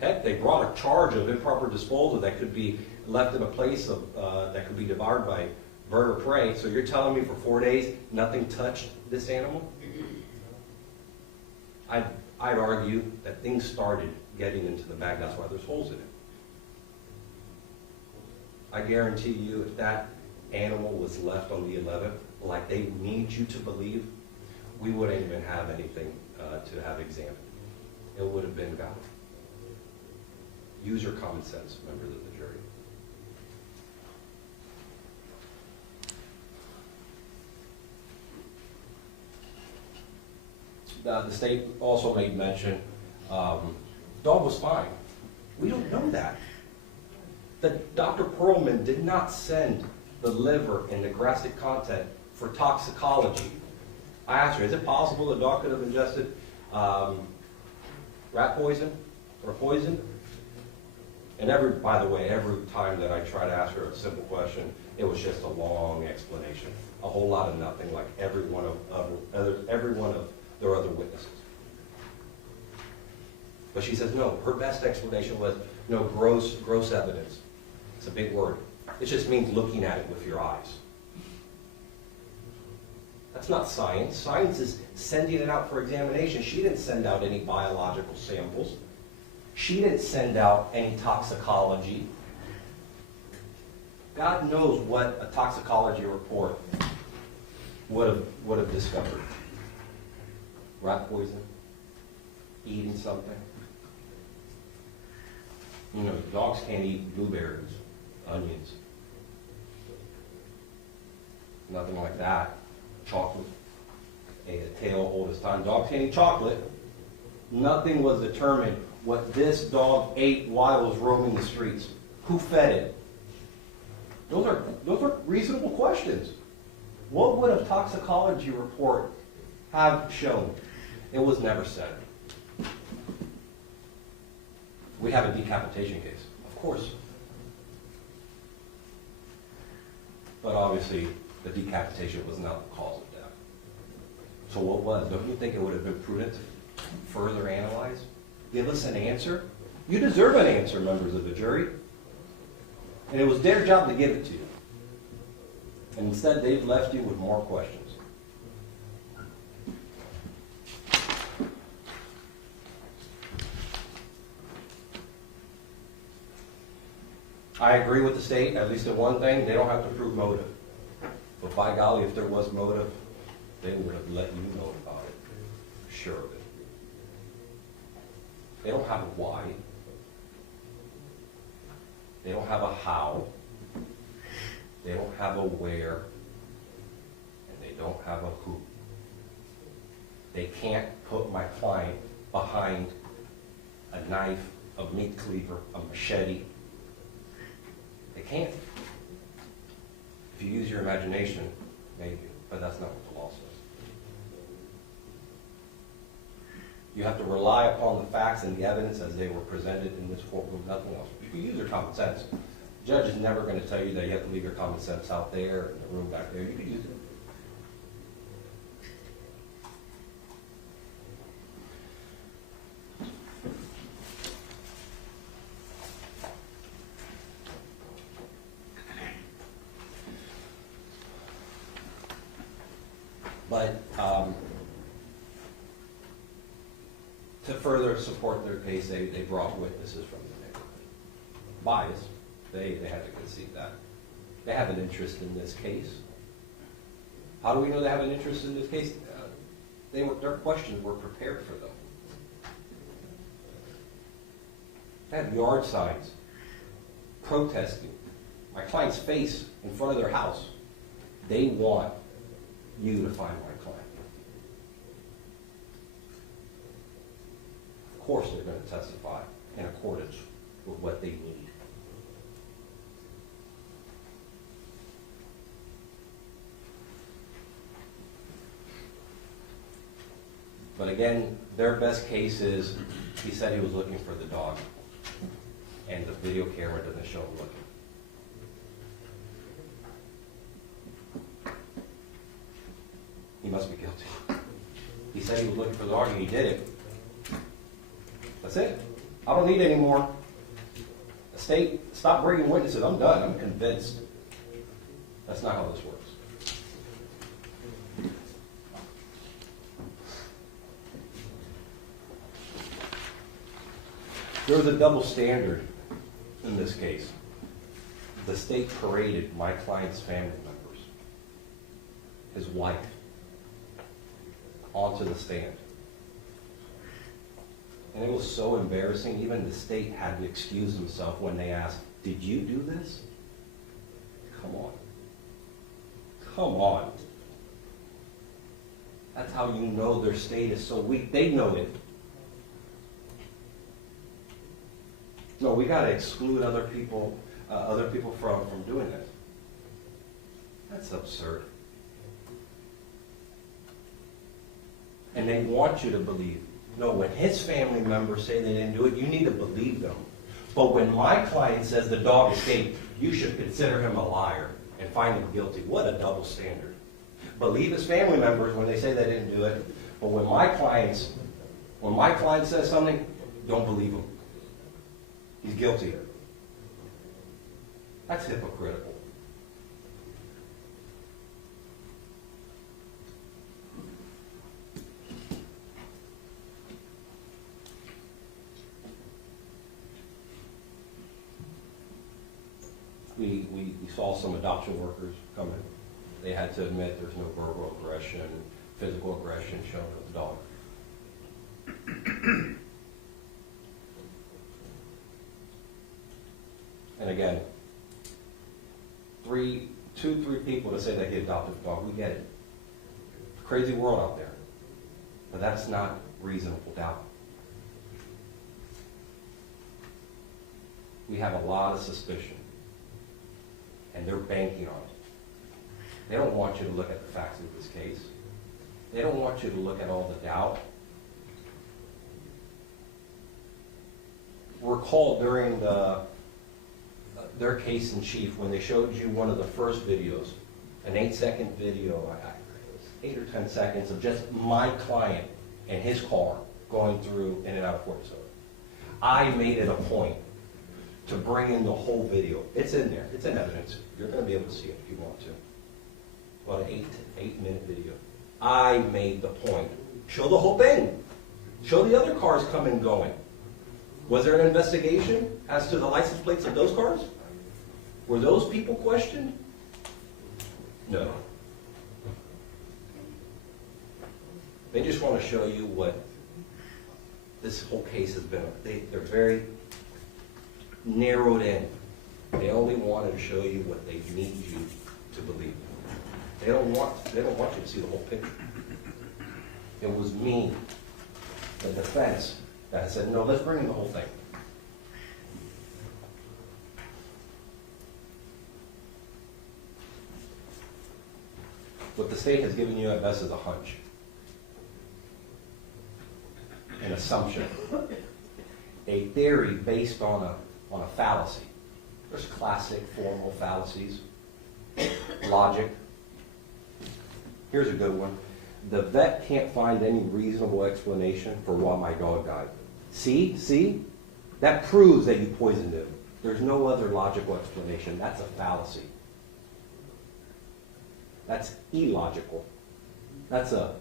Heck, they brought a charge of improper disposal that could be left in a place of, that could be devoured by bird or prey. So you're telling me for 4 days nothing touched this animal? I'd argue that things started getting into the bag. That's why there's holes in it. I guarantee you if that animal was left on the 11th, like they need you to believe, we wouldn't even have anything to have examined. It would have been valid. Use your common sense, members of the jury. The state also made mention, dog was fine. We don't know that. Dr. Perlman did not send the liver and the gastric content for toxicology. I asked her, is it possible the dog could have ingested rat poison or poison? And by the way, every time that I try to ask her a simple question, it was just a long explanation. A whole lot of nothing, like every one of their other witnesses. But she says, no, her best explanation was, no, gross evidence. It's a big word. It just means looking at it with your eyes. That's not science. Science is sending it out for examination. She didn't send out any biological samples. She didn't send out any toxicology. God knows what a toxicology report would have discovered. Rat poison, eating something. Dogs can't eat blueberries, onions. Nothing like that. Chocolate. A tail hold its time. Dogs can't eat chocolate. Nothing was determined what this dog ate while it was roaming the streets. Who fed it? Those are reasonable questions. What would a toxicology report have shown? It was never said. We have a decapitation case, of course. But obviously, the decapitation was not the cause of death. So what was? Don't you think it would have been prudent to further analyze? Give us an answer? You deserve an answer, members of the jury. And it was their job to give it to you. And instead, they've left you with more questions. I agree with the state, at least in one thing, they don't have to prove motive. But by golly, if there was motive, they would have let you know about it. Sure of it. They don't have a why. They don't have a how. They don't have a where. And they don't have a who. They can't put my client behind a knife, a meat cleaver, a machete. They can't. If you use your imagination, maybe, but that's not what the law says. You have to rely upon the facts and the evidence as they were presented in this courtroom, nothing else. You can use your common sense. The judge is never going to tell you that you have to leave your common sense out there in the room back there. You can use it. But to further support their case, they brought witnesses from the neighborhood. Bias, they had to concede that. They have an interest in this case. How do we know they have an interest in this case? Their questions were prepared for them. They had yard signs protesting my client's face in front of their house. They want you to find my client. Of course they're going to testify in accordance with what they need. But again, their best case is he said he was looking for the dog, and the video camera doesn't show him looking. He must be guilty. He said he was looking for the dog and he did it. That's it. I don't need any more. The state, stop bringing witnesses. I'm done. I'm convinced. That's not how this works. There was a double standard in this case. The state paraded my client's family members, his wife, onto the stand. And it was so embarrassing, even the state had to excuse himself when they asked, "Did you do this?" Come on. Come on. That's how you know their state is so weak. They know it. No, we got to exclude other people from doing this. That's absurd. And they want you to believe. No, when his family members say they didn't do it, you need to believe them. But when my client says the dog escaped, you should consider him a liar and find him guilty. What a double standard. Believe his family members when they say they didn't do it, but when my client says something, don't believe him. He's guilty. That's hypocritical. We saw some adoption workers come in. They had to admit there's no verbal aggression, physical aggression shown with the dog. And again, three people to say that he adopted a dog, we get it. Crazy world out there. But that's not reasonable doubt. We have a lot of suspicion. and they're banking on it. They don't want you to look at the facts of this case. They don't want you to look at all the doubt. Recall during their case in chief, when they showed you one of the first videos, an 8-second video, it was 8 or 10 seconds of just my client and his car going through in and out of Fort Soda. I made it a point to bring in the whole video. It's in there. It's in evidence. You're going to be able to see it if you want to. About an 8-minute video. I made the point. Show the whole thing. Show the other cars coming and going. Was there an investigation as to the license plates of those cars? Were those people questioned? No. They just want to show you what this whole case has been. They're very narrowed in. They only wanted to show you what they need you to believe. They don't want you to see the whole picture. It was me, the defense, that said, no, let's bring in the whole thing. What the state has given you at best is a hunch, an assumption, a theory based on a fallacy. There's classic formal fallacies, logic. Here's a good one. The vet can't find any reasonable explanation for why my dog died. See? That proves that you poisoned him. There's no other logical explanation. That's a fallacy. That's illogical. That's a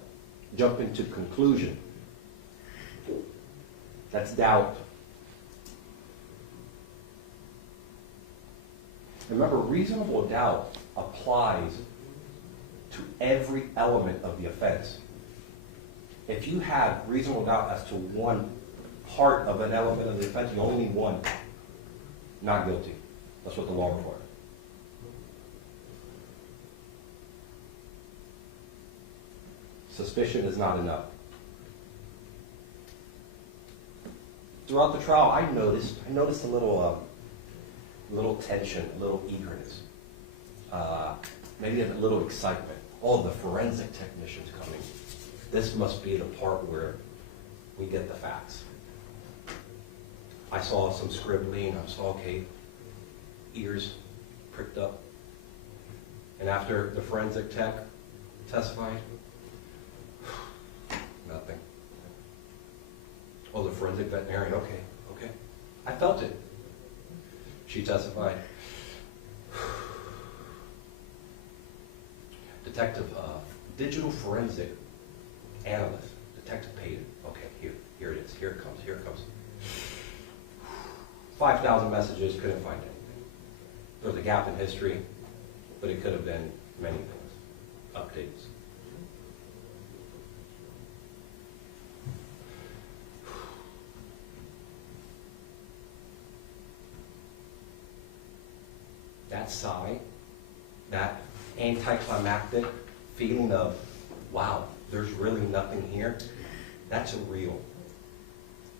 jump into conclusion. That's doubt. Remember, reasonable doubt applies to every element of the offense. If you have reasonable doubt as to one part of an element of the offense, you only need one. Not guilty. That's what the law requires. Suspicion is not enough. Throughout the trial, I noticed a little tension, a little eagerness, maybe a little excitement. Oh, the forensic technician's coming. This must be the part where we get the facts. I saw some scribbling. I saw, okay, ears pricked up. And after the forensic tech testified, nothing. Oh, the forensic veterinarian, okay. I felt it. She testified. Detective, digital forensic analyst, Detective Payton. Okay, here it is. Here it comes. 5,000 messages, couldn't find anything. There was a gap in history, but it could have been many things. Updates. That sigh, that anticlimactic feeling of, wow, there's really nothing here, that's real.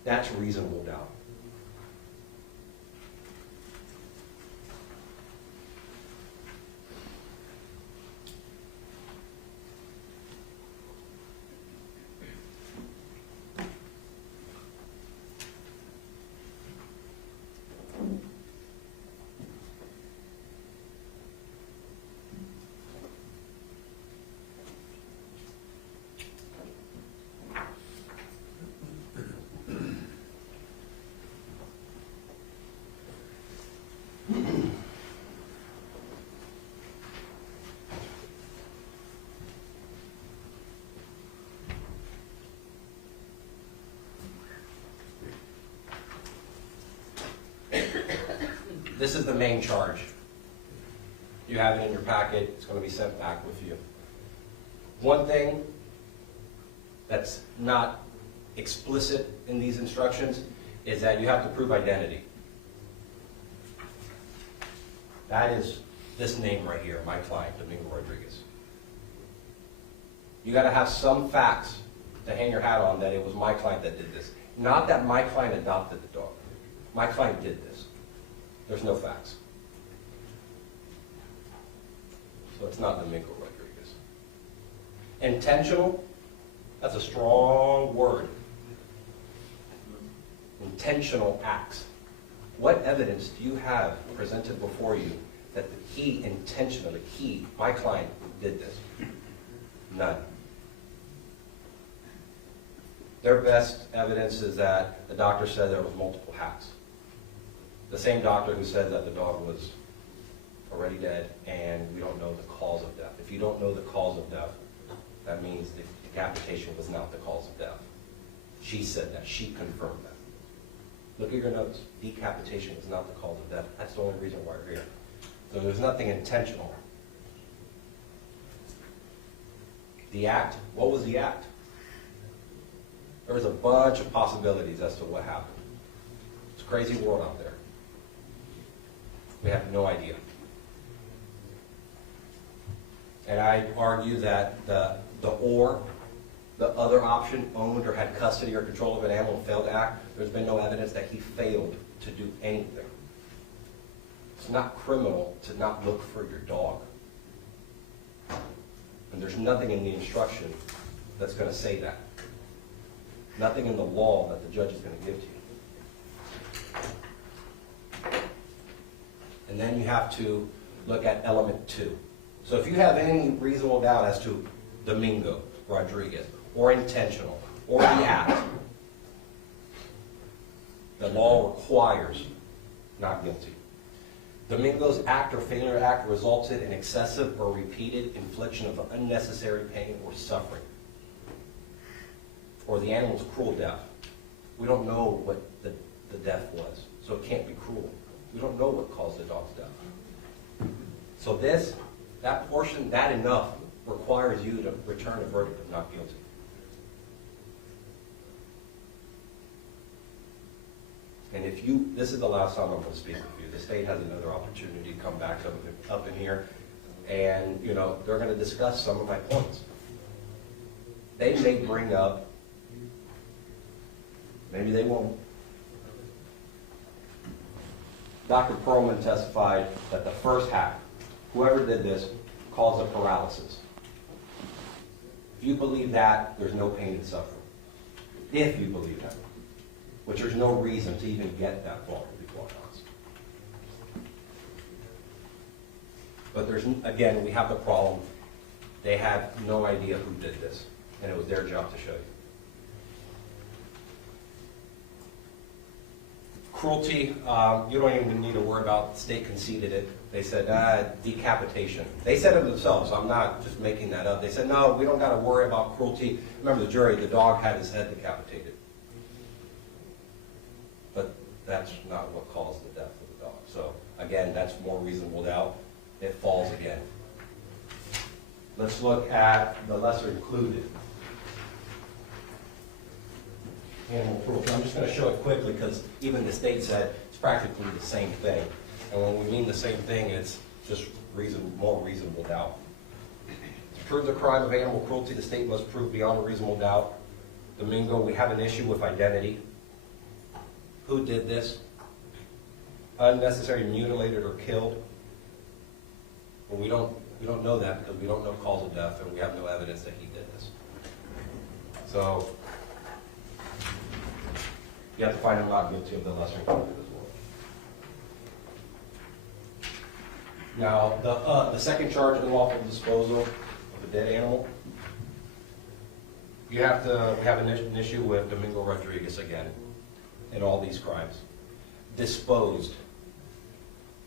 That's reasonable doubt. This is the main charge. You have it in your packet. It's going to be sent back with you. One thing that's not explicit in these instructions is that you have to prove identity. That is this name right here, my client, Domingo Rodriguez. You got to have some facts to hang your hat on that it was my client that did this. Not that my client adopted the dog. My client did this. There's no facts. so it's not Domingo Rodriguez. Intentional, that's a strong word. Intentional acts. What evidence do you have presented before you that he intentionally, my client, did this? None. Their best evidence is that the doctor said there was multiple hacks. The same doctor who said that the dog was already dead and we don't know the cause of death. If you don't know the cause of death, that means the decapitation was not the cause of death. She said that. She confirmed that. Look at your notes. Decapitation was not the cause of death. That's the only reason why we're here. So there's nothing intentional. The act. What was the act? There was a bunch of possibilities as to what happened. It's a crazy world out there. We have no idea. And I argue that the other option, owned or had custody or control of an animal and failed to act, there's been no evidence that he failed to do anything. It's not criminal to not look for your dog. And there's nothing in the instruction that's going to say that. Nothing in the law that the judge is going to give to you. And then you have to look at element 2. So if you have any reasonable doubt as to Domingo Rodriguez, or intentional, or the act, the law requires not guilty. Domingo's act or failure to act resulted in excessive or repeated infliction of unnecessary pain or suffering, or the animal's cruel death. We don't know what the death was, so it can't be cruel. We don't know what caused the dog's death. So that portion, that enough, requires you to return a verdict of not guilty. And if this is the last time I'm going to speak with you. The state has another opportunity to come back up in here, and they're going to discuss some of my points. They may bring up, maybe they won't. Dr. Perlman testified that the first hack, whoever did this, caused a paralysis. If you believe that, there's no pain and suffering. If you believe that. Which there's no reason to even get that far, to be quite honest. But again, we have the problem. They had no idea who did this, and it was their job to show you. Cruelty, you don't even need to worry about. The state conceded it. They said, decapitation. They said it themselves. I'm not just making that up. They said, no, we don't got to worry about cruelty. Remember the jury, the dog had his head decapitated. But that's not what caused the death of the dog. So, again, that's more reasonable doubt. It falls again. Let's look at the lesser included. Animal cruelty. I'm just going to show it quickly because even the state said it's practically the same thing. And when we mean the same thing, it's just more reasonable doubt. To prove the crime of animal cruelty, the state must prove beyond a reasonable doubt. Domingo, we have an issue with identity. Who did this? Unnecessarily mutilated or killed? Well, we don't know that because we don't know cause of death and we have no evidence that he did this. So you have to find him not guilty of the lesser included as well. Now, the second charge, unlawful disposal of a dead animal. We have an issue with Domingo Rodriguez again in all these crimes. Disposed.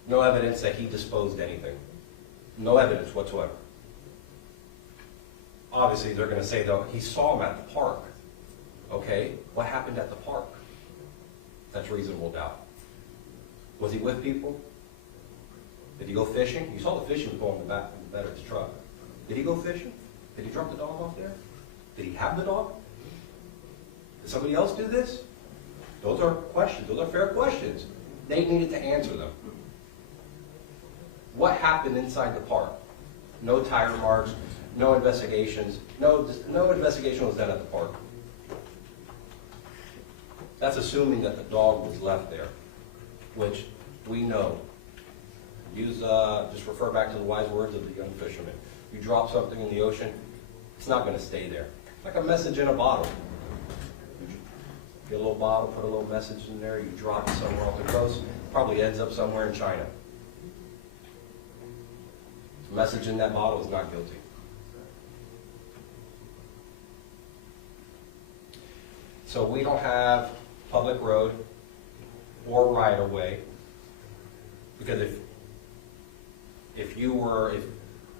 No evidence that he disposed anything. No evidence whatsoever. Obviously, they're going to say, though, he saw him at the park. Okay, what happened at the park? That's reasonable doubt. Was he with people? Did he go fishing? You saw the fishing pole in the back of his truck. Did he go fishing? Did he drop the dog off there? Did he have the dog? Did somebody else do this? Those are questions. Those are fair questions. They needed to answer them. What happened inside the park? No tire marks, no investigations. No investigation was done at the park. That's assuming that the dog was left there, which we know Just refer back to the wise words of the young fisherman. You drop something in the ocean, it's not going to stay there. It's like a message in a bottle. Get a little bottle, put a little message in there, you drop it somewhere off the coast, probably ends up somewhere in China. The message in that bottle is not guilty. So we don't have public road or right of way, because if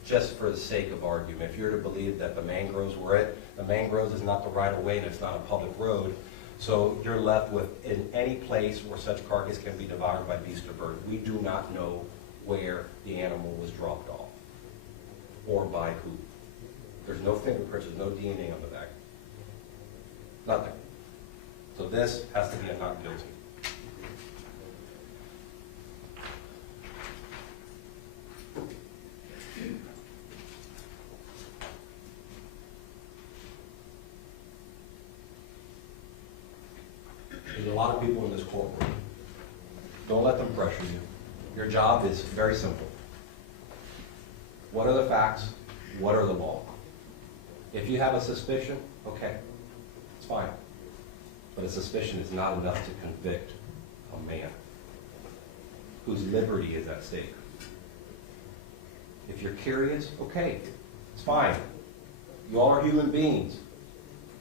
just for the sake of argument, if you were to believe that the mangroves were it, the mangroves is not the right of way and it's not a public road, so you're left with in any place where such carcass can be devoured by beast or bird. We do not know where the animal was dropped off or by who. There's no fingerprints, there's no DNA on the back. Nothing. So this has to be a not guilty. There's a lot of people in this courtroom. Don't let them pressure you. Your job is very simple. What are the facts? What are the law? If you have a suspicion, okay, it's fine. But a suspicion is not enough to convict a man whose liberty is at stake. If you're curious, okay, it's fine. You all are human beings,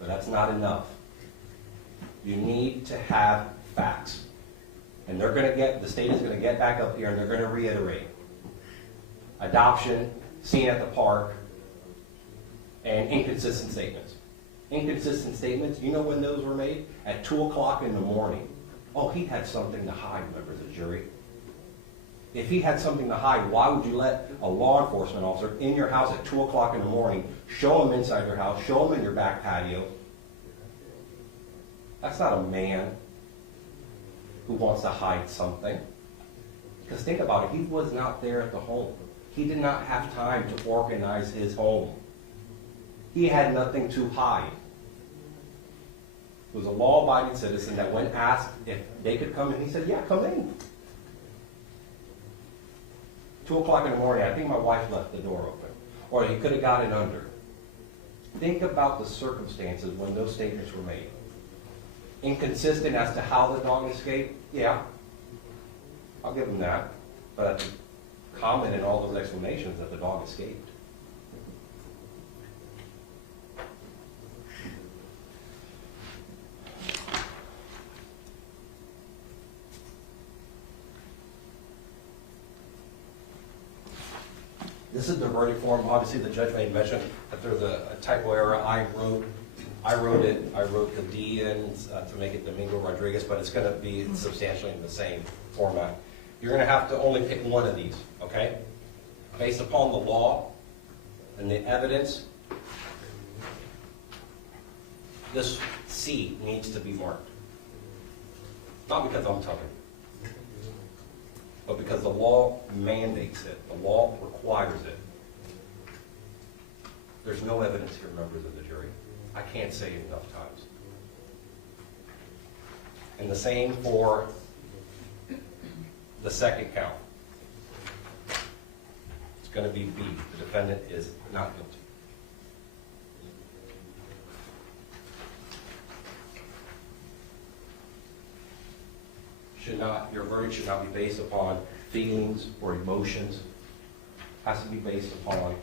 but that's not enough. You need to have facts. And the state is going to get back up here and they're going to reiterate. Adoption, seen at the park, and inconsistent statements. Inconsistent statements, you know when those were made? At 2 o'clock in the morning. Oh, he had something to hide, members of the jury. If he had something to hide, why would you let a law enforcement officer in your house at 2 o'clock in the morning, show him inside your house, show him in your back patio? That's not a man who wants to hide something. Because think about it, he was not there at the home. He did not have time to organize his home. He had nothing to hide. He was a law-abiding citizen that when asked if they could come in, he said, yeah, come in. 2 o'clock in the morning, I think my wife left the door open. Or he could have got it under. Think about the circumstances when those statements were made. Inconsistent as to how the dog escaped? Yeah, I'll give him that. But the comment in all those explanations that the dog escaped. This is the verdict form. Obviously, the judge made mention that there's a typo error. I wrote the D in to make it Domingo Rodriguez, but it's going to be substantially in the same format. You're going to have to only pick one of these, okay? Based upon the law and the evidence, this C needs to be marked. Not because I'm telling you, but because the law mandates it. The law requires it. There's no evidence here, members of the jury. I can't say it enough times. And the same for the second count. It's going to be B. The defendant is not guilty. Your verdict should not be based upon feelings or emotions. It has to be based upon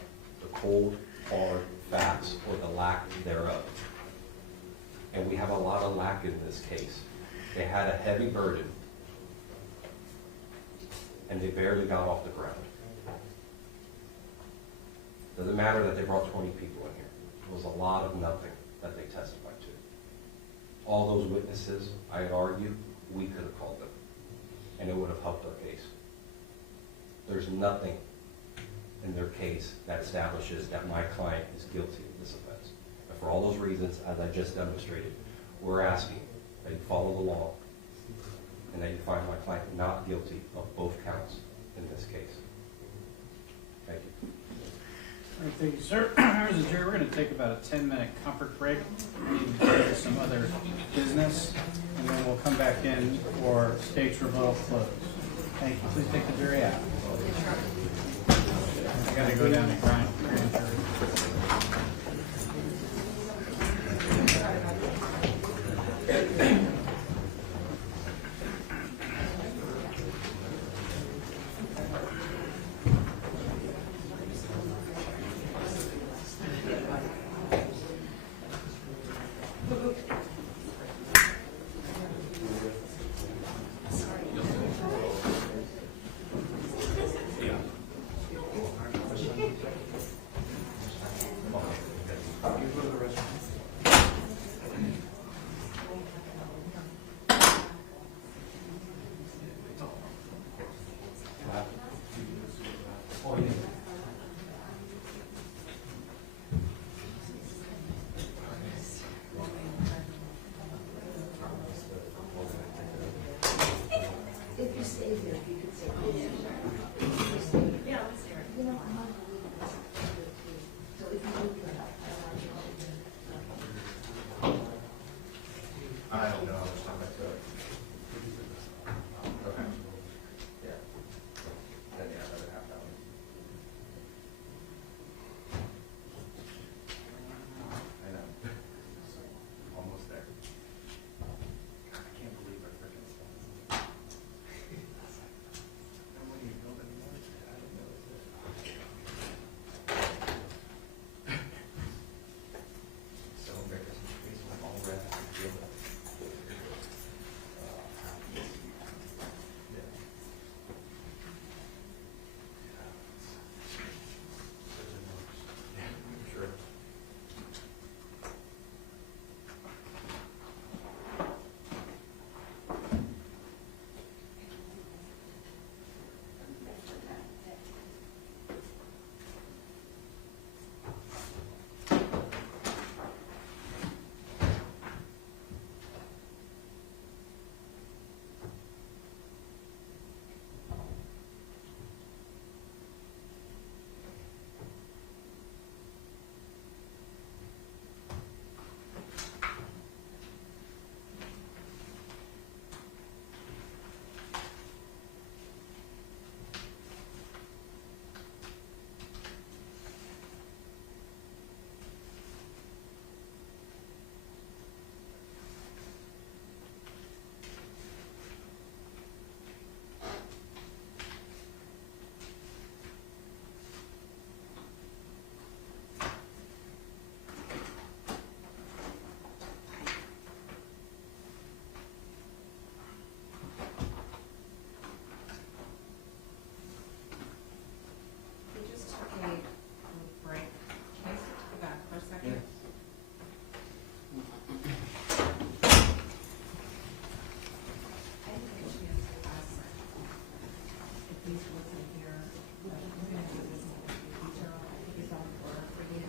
the cold, hard facts or the lack thereof. And we have a lot of lack in this case. They had a heavy burden and they barely got off the ground. Doesn't matter that they brought 20 people in here. It was a lot of nothing that they testified to. All those witnesses, I'd argue, we could have called them and it would have helped our case. There's nothing in their case that establishes that my client is guilty of this offense. And for all those reasons, as I just demonstrated, we're asking that you follow the law and that you find my client not guilty of both counts in this case. Thank you. All right, thank you, sir. Members of the jury, we're going to take about a 10-minute comfort break. We need to do some other business, and then we'll come back in for state's rebuttal close. Thank you. Please take the jury out. to go down to grand jury. If you stay there, if you could say, yeah, you know, I'm not believing this. So if you look it up, I want you I don't know how much time I took. Okay. Yeah. Then yeah, I'd rather have that one. I know. Almost there. God, I can't believe I freaking spent this. And when you build it, I don't know. So embarrassing. It's like all red. I can feel it. Sure. We just took a break. Can I go back for a second? I didn't get a chance to ask if these wasn't here, but we're gonna do this in the future. I think it's on the order for you.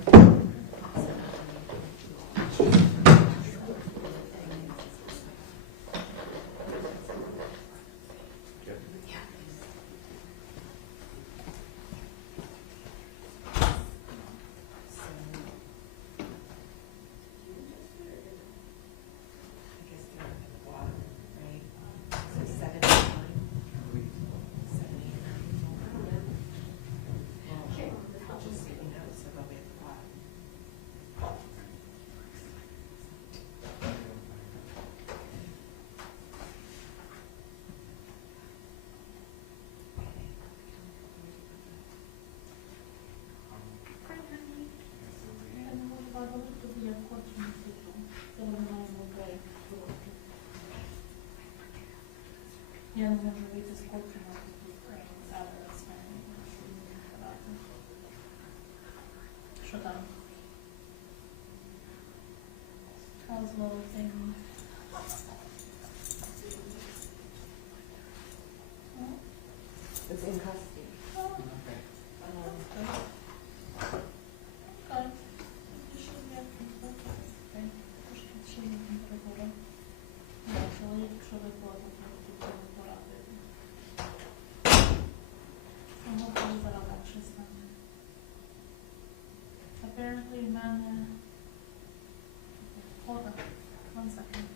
I guess they're in the water, right? So 7, 9. 7, 8. Okay. Just so you know, so they'll be at the bottom. Я не можу вийти з кофту на зараз. Що там? How's little thing? It's in custody. Okay. Так. Що я трошки ще не прибула. Чоловік, якщо виплатить, то поради. Само коли зараз легше стане. Apparently, в мене... Hold on. 1 second.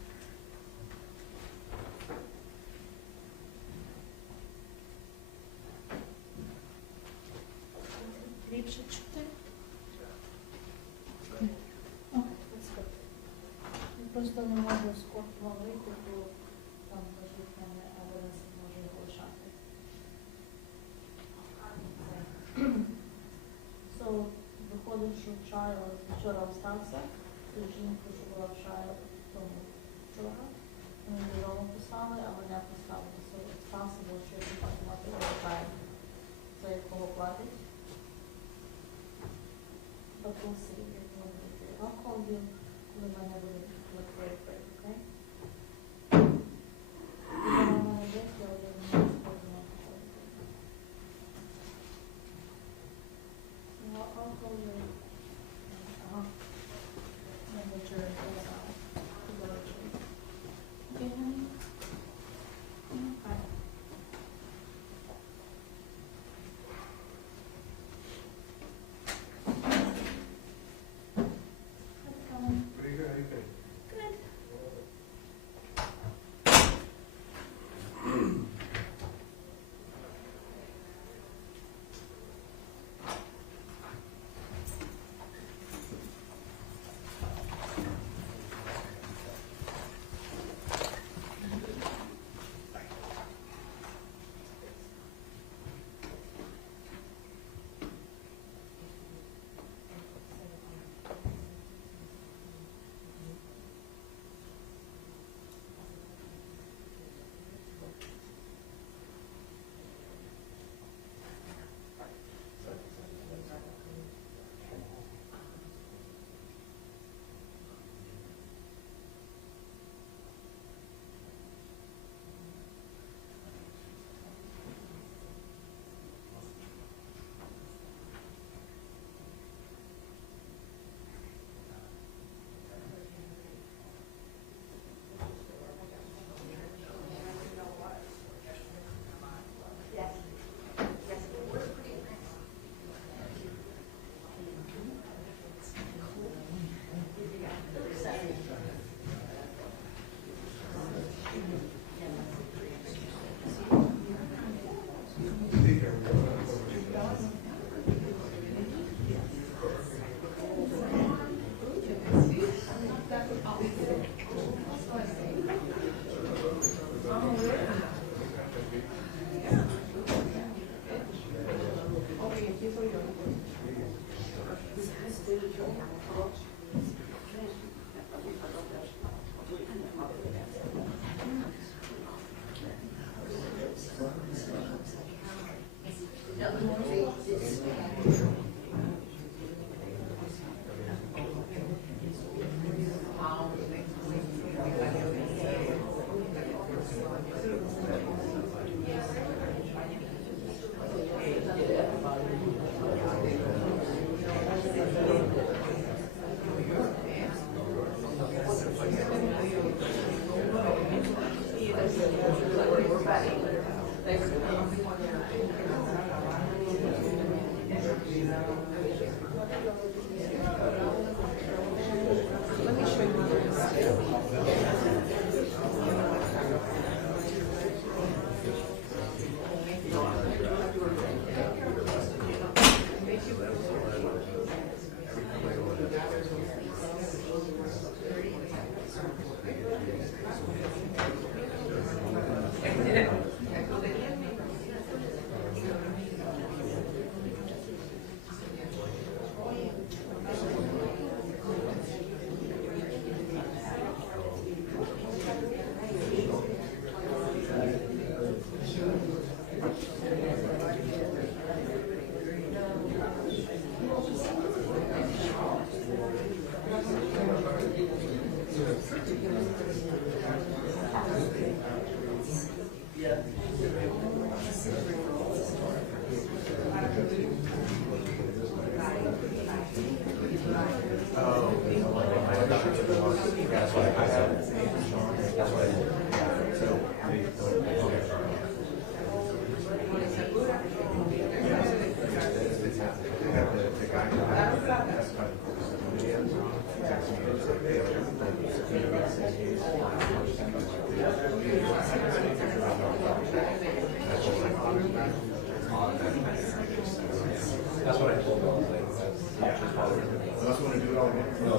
ще чути? Просто не можу з корту вийти, бо там кажуть мене, а Денис може його лишати. So, виходить, що Чайлд вчора встався, і жінку, що була в Чайлд тому вчора. Вони додому писали, а мене поставили. So, стався, бо що я мати Чайлд. За якого платить. But we'll see if you want to do it. I'll call you when I have a break, okay? You don't want to get there, then you have to go to my call. I'll call you. Manager, okay, honey? Okay. Pretty good, how you think? Good. That's what I told them. Unless you want to do it all again? No.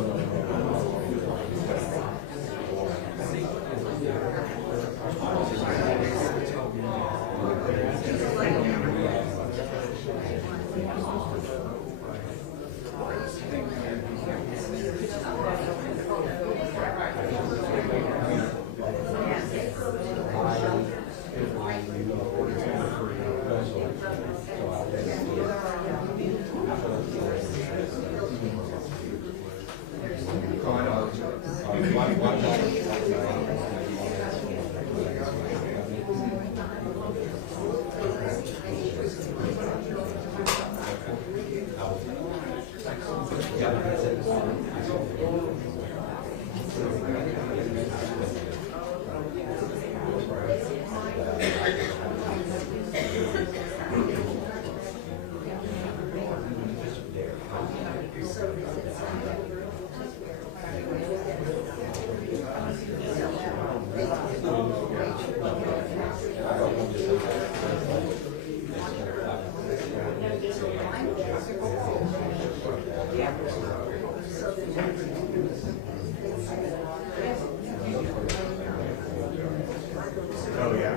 Oh, yeah.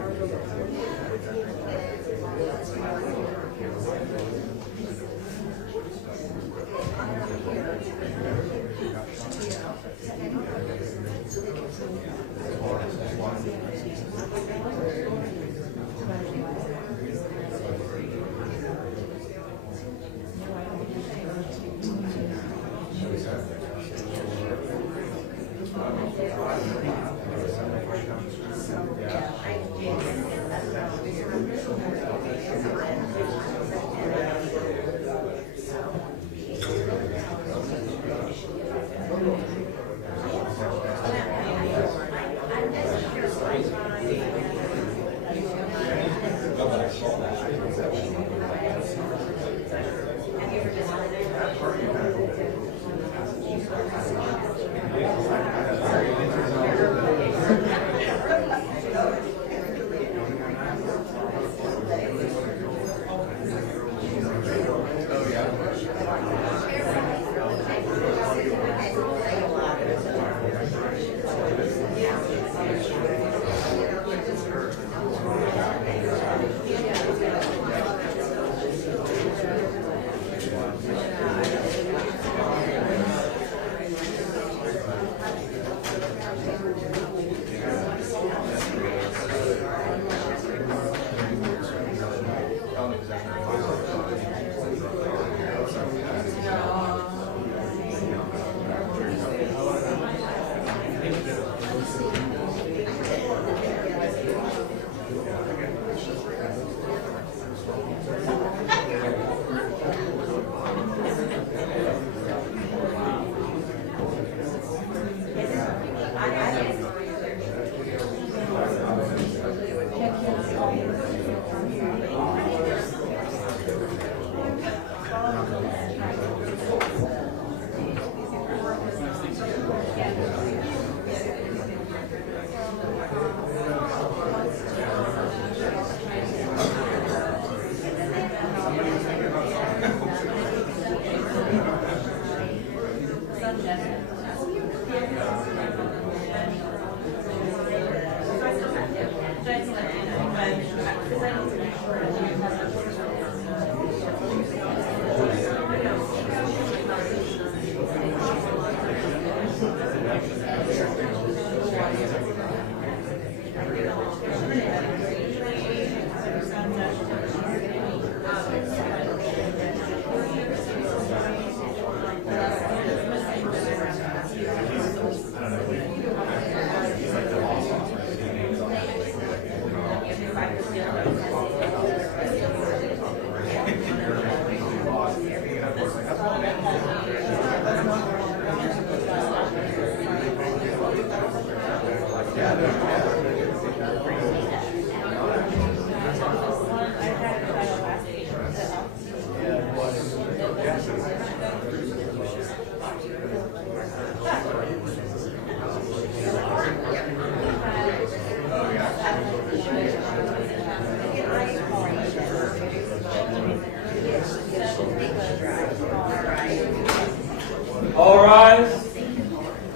All rise.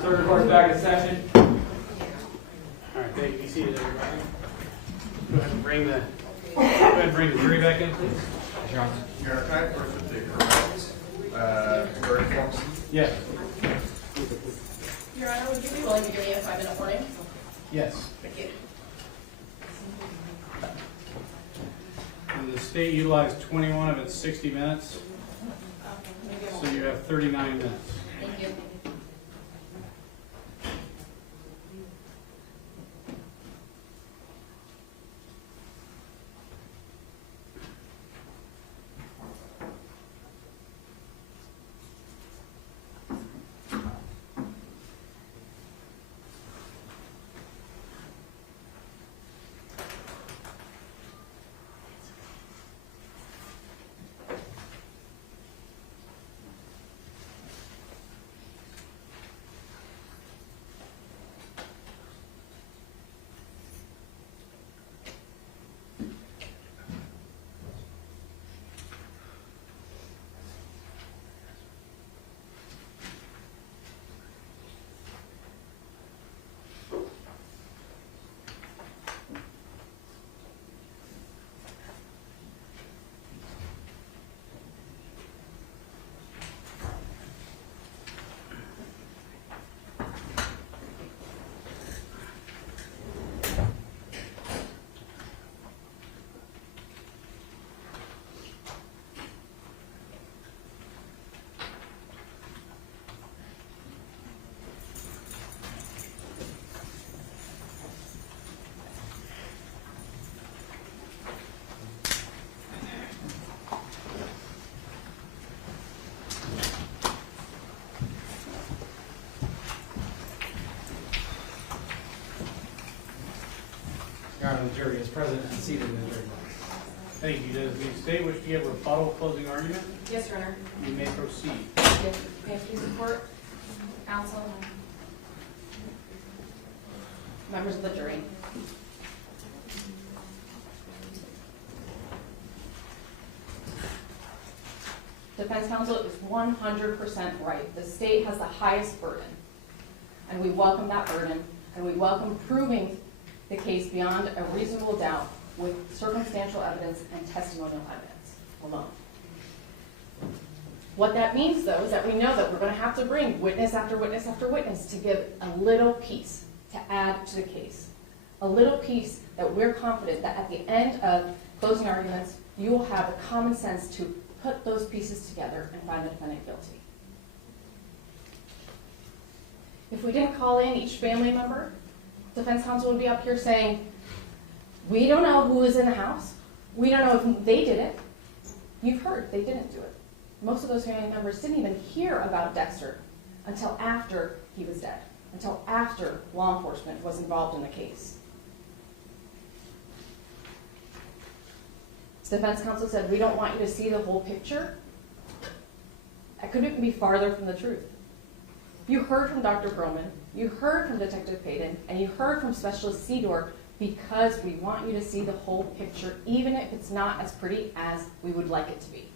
Circuit court's back in session. All right, thank you. Be seated, everybody. Go ahead and bring the jury back in, please. Your Honor, can I first with the correct verdict forms? Yes. Your Honor, would you be willing to give me a 5-minute warning? Yes. Thank you. And the state utilized 21 of its 60 minutes, so you have 39 minutes. Thank you. Your Honor, the jury is present and seated in the jury box. Thank you. Does the state wish to give rebuttal closing argument? Yes, Your Honor. You may proceed. Thank you. May I please report? Counsel? Members of the jury. Defense counsel is 100% right. The state has the highest burden, and we welcome that burden, and we welcome proving the case beyond a reasonable doubt with circumstantial evidence and testimonial evidence alone. What that means, though, is that we know that we're going to have to bring witness after witness after witness to give a little piece to add to the case. A little piece that we're confident that at the end of closing arguments, you will have the common sense to put those pieces together and find the defendant guilty. If we didn't call in each family member, defense counsel would be up here saying, we don't know who was in the house. We don't know if they did it. You've heard they didn't do it. Most of those family members didn't even hear about Dexter until after he was dead, until after law enforcement was involved in the case. Defense counsel said, we don't want you to see the whole picture. That couldn't be farther from the truth. You heard from Dr. Broman, you heard from Detective Payton, and you heard from Specialist Seedorf because we want you to see the whole picture, even if it's not as pretty as we would like it to be.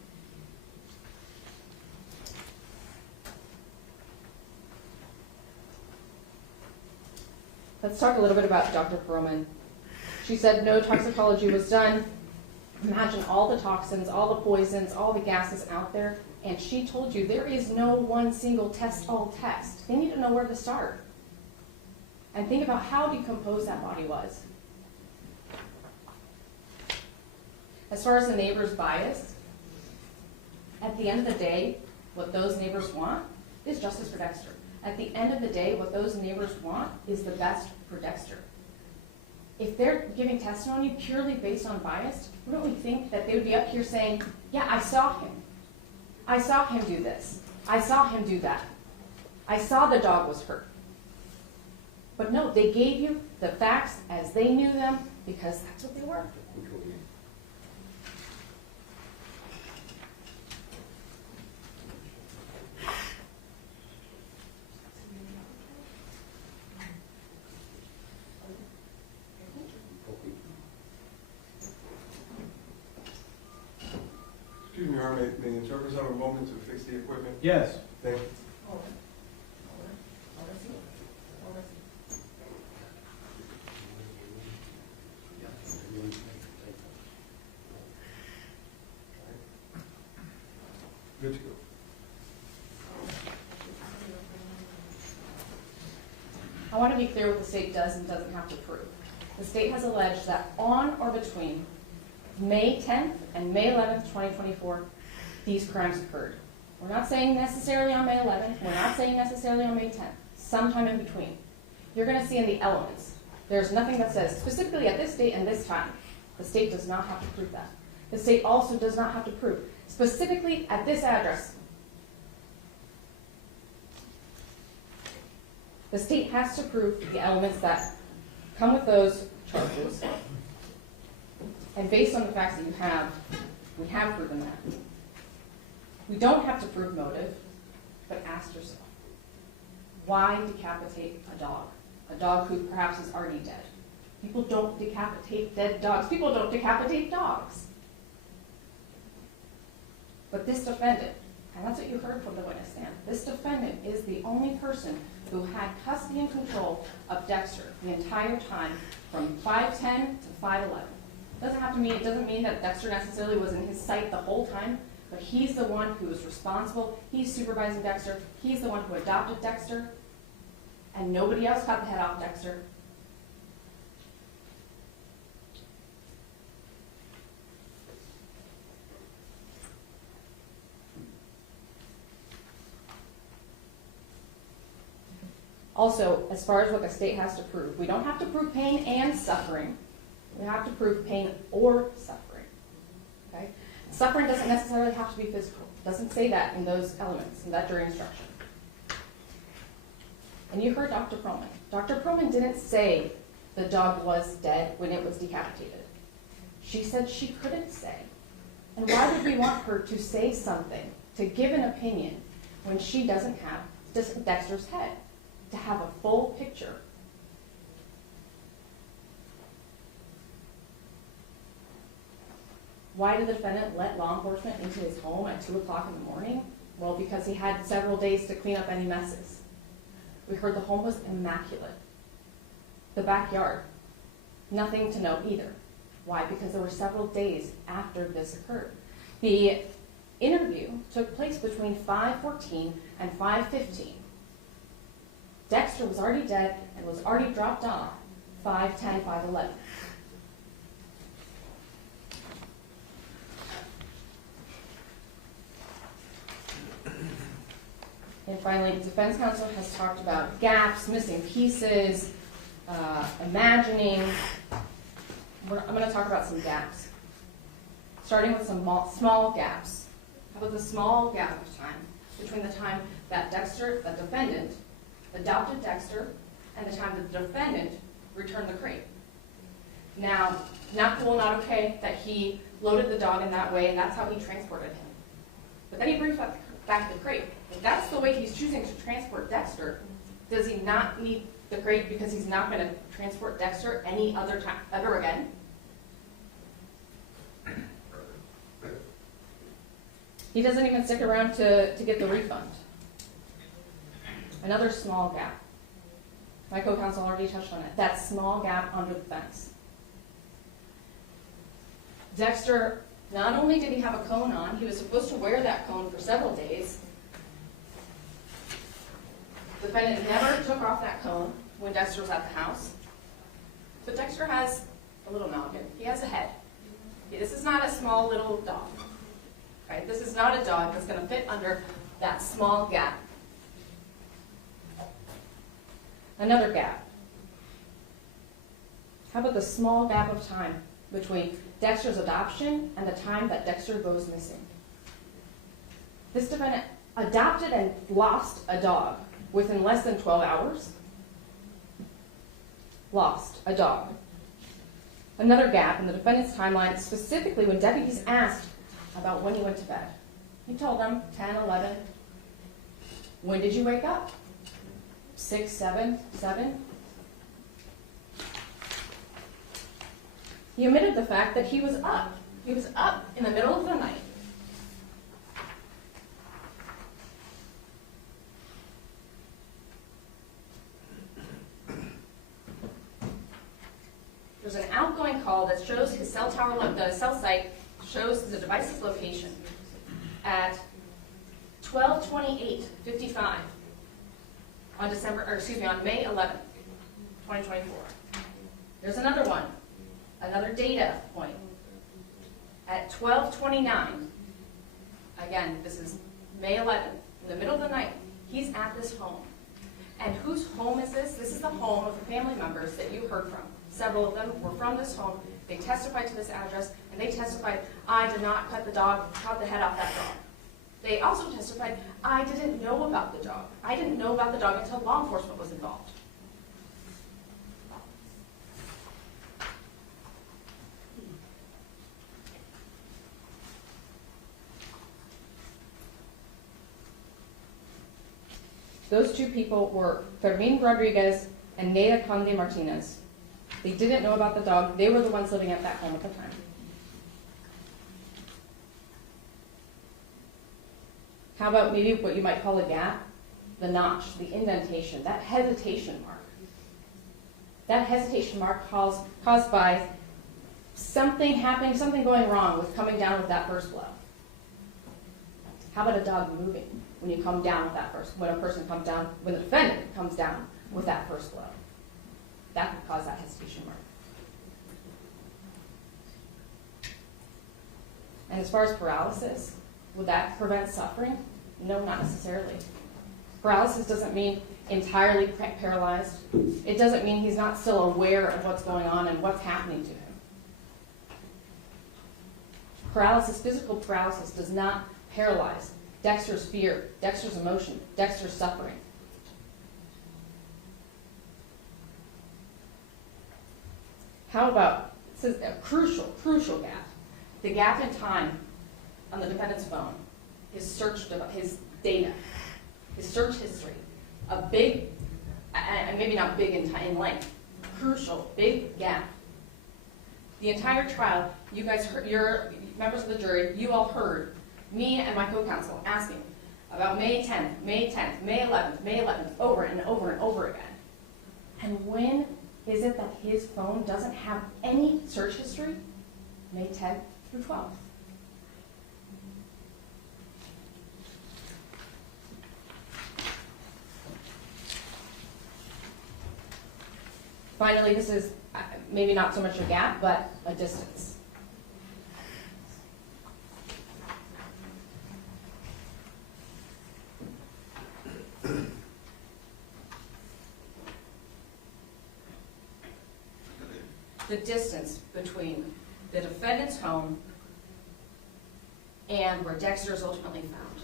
Let's talk a little bit about Dr. Broman. She said no toxicology was done. Imagine all the toxins, all the poisons, all the gases out there, and she told you there is no one single test-all test. They need to know where to start. And think about how decomposed that body was. As far as the neighbor's bias, at the end of the day, what those neighbors want is justice for Dexter. At the end of the day, what those neighbors want is the best for Dexter. If they're giving testimony purely based on bias, wouldn't we think that they would be up here saying, yeah, I saw him. I saw him do this. I saw him do that. I saw the dog was hurt. But no, they gave you the facts as they knew them because that's what they were. Excuse me, Your Honor, may the interpreters have a moment to fix the equipment? Yes. Thank you. Hold it. Hold it. Hold it. Good to go. I want to be clear what the state does and doesn't have to prove. The state has alleged that on or between May 10th and May 11th, 2024, these crimes occurred. We're not saying necessarily on May 11th. We're not saying necessarily on May 10th. Sometime in between. You're going to see in the elements, there's nothing that says specifically at this date and this time. The state does not have to prove that. The state also does not have to prove specifically at this address. The state has to prove the elements that come with those charges. And based on the facts that you have, we have proven that. We don't have to prove motive, but ask yourself, why decapitate a dog? A dog who perhaps is already dead. People don't decapitate dead dogs. People don't decapitate dogs. But this defendant, and that's what you heard from the witness stand, this defendant is the only person who had custody and control of Dexter the entire time from 5:10 to 5:11. It doesn't mean that Dexter necessarily was in his sight the whole time, but he's the one who was responsible. He's supervising Dexter. He's the one who adopted Dexter, and nobody else got the head off Dexter. Also, as far as what the state has to prove, we don't have to prove pain and suffering. We have to prove pain or suffering. Okay? Suffering doesn't necessarily have to be physical. It doesn't say that in those elements, in that jury instruction. And you heard Dr. Perlman. Dr. Perlman didn't say the dog was dead when it was decapitated. She said she couldn't say. And why would we want her to say something, to give an opinion, when she doesn't have Dexter's head? To have a full picture. Why did the defendant let law enforcement into his home at 2 o'clock in the morning? Well, because he had several days to clean up any messes. We heard the home was immaculate. The backyard, nothing to note either. Why? Because there were several days after this occurred. The interview took place between 5:14 and 5:15. Dexter was already dead and was already dropped off 5:10, 5:11. And finally, the defense counsel has talked about gaps, missing pieces, imagining. I'm going to talk about some gaps, starting with some small gaps. How about the small gap of time between the time that Dexter, the defendant, adopted Dexter and the time that the defendant returned the crate? Now, not cool, not okay that he loaded the dog in that way and that's how he transported him. But then he brings back the crate. If that's the way he's choosing to transport Dexter, does he not need the crate because he's not going to transport Dexter any other time ever again? He doesn't even stick around to get the refund. Another small gap. My co-counsel already touched on it. That small gap under the fence. Dexter, not only did he have a cone on, he was supposed to wear that cone for several days. The defendant never took off that cone when Dexter was at the house. But Dexter has a little noggin. He has a head. This is not a small little dog. Right? This is not a dog that's going to fit under that small gap. Another gap. How about the small gap of time between Dexter's adoption and the time that Dexter goes missing? This defendant adopted and lost a dog within less than 12 hours. Lost a dog. Another gap in the defendant's timeline, specifically when deputies asked about when he went to bed. He told them 10, 11. When did you wake up? 6, 7, 7. He omitted the fact that he was up. He was up in the middle of the night. an outgoing call that shows his cell tower, the cell site shows the device's location at 12/28/55 on on May 11th, 2024. There's another one, another data point at 12/29. Again, this is May 11th, in the middle of the night. He's at this home. And whose home is this? This is the home of the family members that you heard from. Several of them were from this home. They testified to this address, and they testified, I did not cut the head off that dog. They also testified, I didn't know about the dog. I didn't know about the dog until law enforcement was involved. Those two people were Domingo Rodriguez and Neda Conde Martinez. They didn't know about the dog. They were the ones living at that home at the time. How about maybe what you might call a gap? The notch, the indentation, that hesitation mark. That hesitation mark caused by something happening, something going wrong with coming down with that first blow. How about a dog moving when you come down with that first, when the defendant comes down with that first blow? That could cause that hesitation mark. And as far as paralysis, would that prevent suffering? No, not necessarily. Paralysis doesn't mean entirely paralyzed. It doesn't mean he's not still aware of what's going on and what's happening to him. Paralysis, physical paralysis, does not paralyze Dexter's fear, Dexter's emotion, Dexter's suffering. How about, this is a crucial gap. The gap in time on the defendant's phone, his data, his search history, a big, and maybe not big in length, crucial, big gap. The entire trial, you guys heard, your members of the jury, you all heard me and my co-counsel asking about May 10th, May 10th, May 11th, May 11th, over and over and over again. And when is it that his phone doesn't have any search history? May 10th through 12th. Finally, this is maybe not so much a gap, but a distance. The distance between the defendant's home and where Dexter is ultimately found.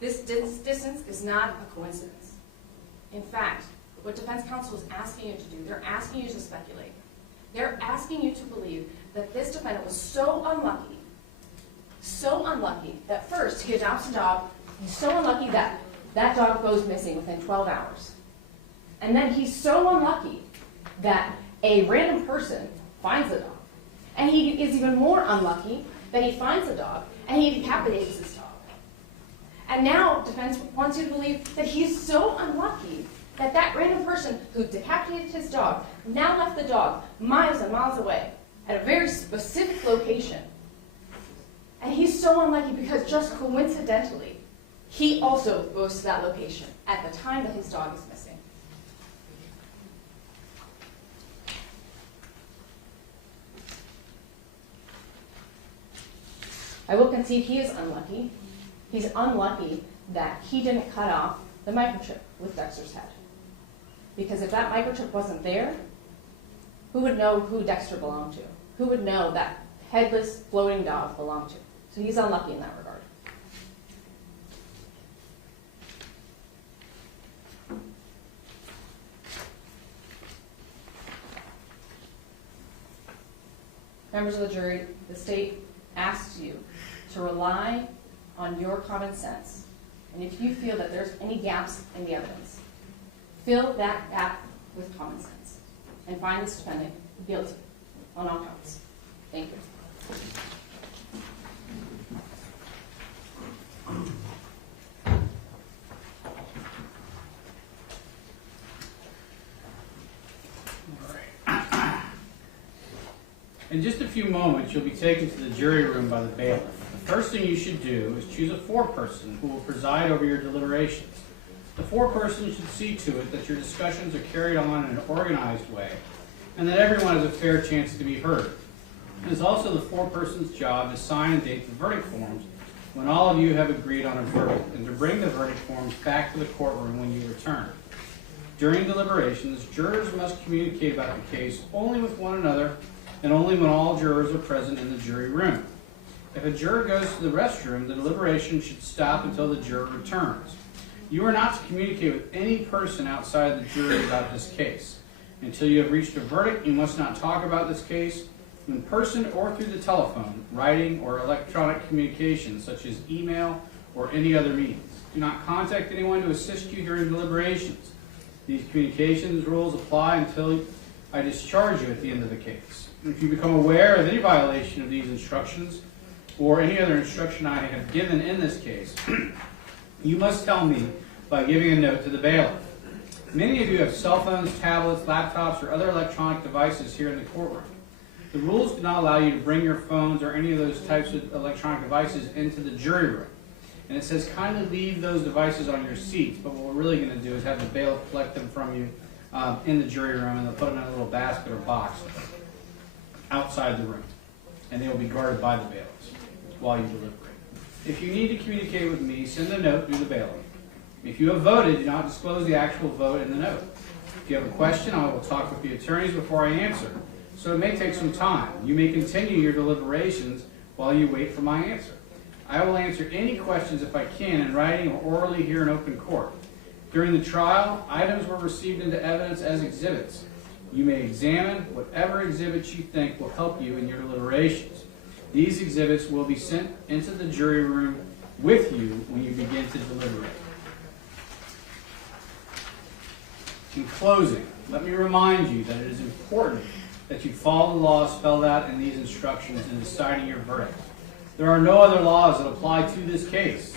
This distance is not a coincidence. In fact, what defense counsel is asking you to do, they're asking you to speculate. They're asking you to believe that this defendant was so unlucky that first he adopts a dog, he's so unlucky that that dog goes missing within 12 hours. And then he's so unlucky that a random person finds the dog. And he is even more unlucky that he finds the dog and he decapitates his dog. And now defense wants you to believe that he's so unlucky that that random person who decapitated his dog now left the dog miles and miles away at a very specific location. And he's so unlucky because just coincidentally, he also goes to that location at the time that his dog is missing. I will concede he is unlucky. He's unlucky that he didn't cut off the microchip with Dexter's head. Because if that microchip wasn't there, who would know who Dexter belonged to? Who would know that headless, floating dog belonged to? So he's unlucky in that regard. Members of the jury, the state asks you to rely on your common sense. And if you feel that there's any gaps in the evidence, fill that gap with common sense and find this defendant guilty on all counts. Thank you. All right. In just a few moments, you'll be taken to the jury room by the bailiff. The first thing you should do is choose a foreperson who will preside over your deliberations. The foreperson should see to it that your discussions are carried on in an organized way and that everyone has a fair chance to be heard. It is also the foreperson's job to sign and date the verdict forms when all of you have agreed on a verdict and to bring the verdict forms back to the courtroom when you return. During deliberations, jurors must communicate about the case only with one another and only when all jurors are present in the jury room. If a juror goes to the restroom, the deliberation should stop until the juror returns. You are not to communicate with any person outside the jury about this case. Until you have reached a verdict, you must not talk about this case in person or through the telephone, writing, or electronic communication, such as email or any other means. Do not contact anyone to assist you during deliberations. These communications rules apply until I discharge you at the end of the case. If you become aware of any violation of these instructions or any other instruction I have given in this case, you must tell me by giving a note to the bailiff. Many of you have cell phones, tablets, laptops, or other electronic devices here in the courtroom. The rules do not allow you to bring your phones or any of those types of electronic devices into the jury room. And it says kindly leave those devices on your seats, but what we're really going to do is have the bailiff collect them from you in the jury room, and they'll put them in a little basket or box outside the room. And they will be guarded by the bailiffs while you deliberate. If you need to communicate with me, send a note through the bailiff. If you have voted, do not disclose the actual vote in the note. If you have a question, I will talk with the attorneys before I answer. So it may take some time. You may continue your deliberations while you wait for my answer. I will answer any questions if I can in writing or orally here in open court. During the trial, items were received into evidence as exhibits. You may examine whatever exhibits you think will help you in your deliberations. These exhibits will be sent into the jury room with you when you begin to deliberate. In closing, let me remind you that it is important that you follow the laws spelled out in these instructions in deciding your verdict. There are no other laws that apply to this case.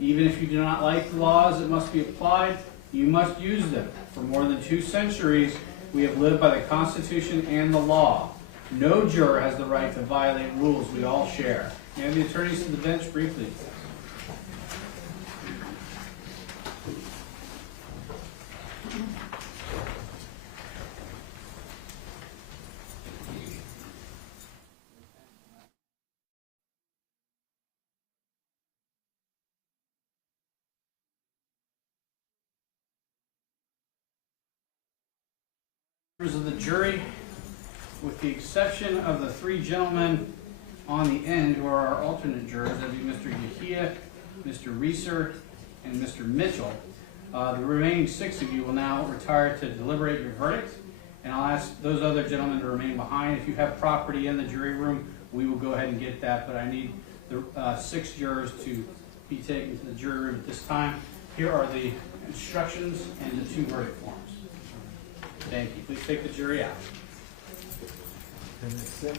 Even if you do not like the laws that must be applied, you must use them. For more than 2 centuries, we have lived by the Constitution and the law. No juror has the right to violate rules we all share. May I have the attorneys to the bench briefly? Members of the jury, with the exception of the 3 gentlemen on the end who are our alternate jurors, that would be Mr. Yahia, Mr. Reeser, and Mr. Mitchell, the remaining 6 of you will now retire to deliberate your verdict, and I'll ask those other gentlemen to remain behind. If you have property in the jury room, we will go ahead and get that, but I need the 6 jurors to be taken to the jury room at this time. Here are the instructions and the 2 verdict forms. Thank you. Please take the jury out. And it's 6.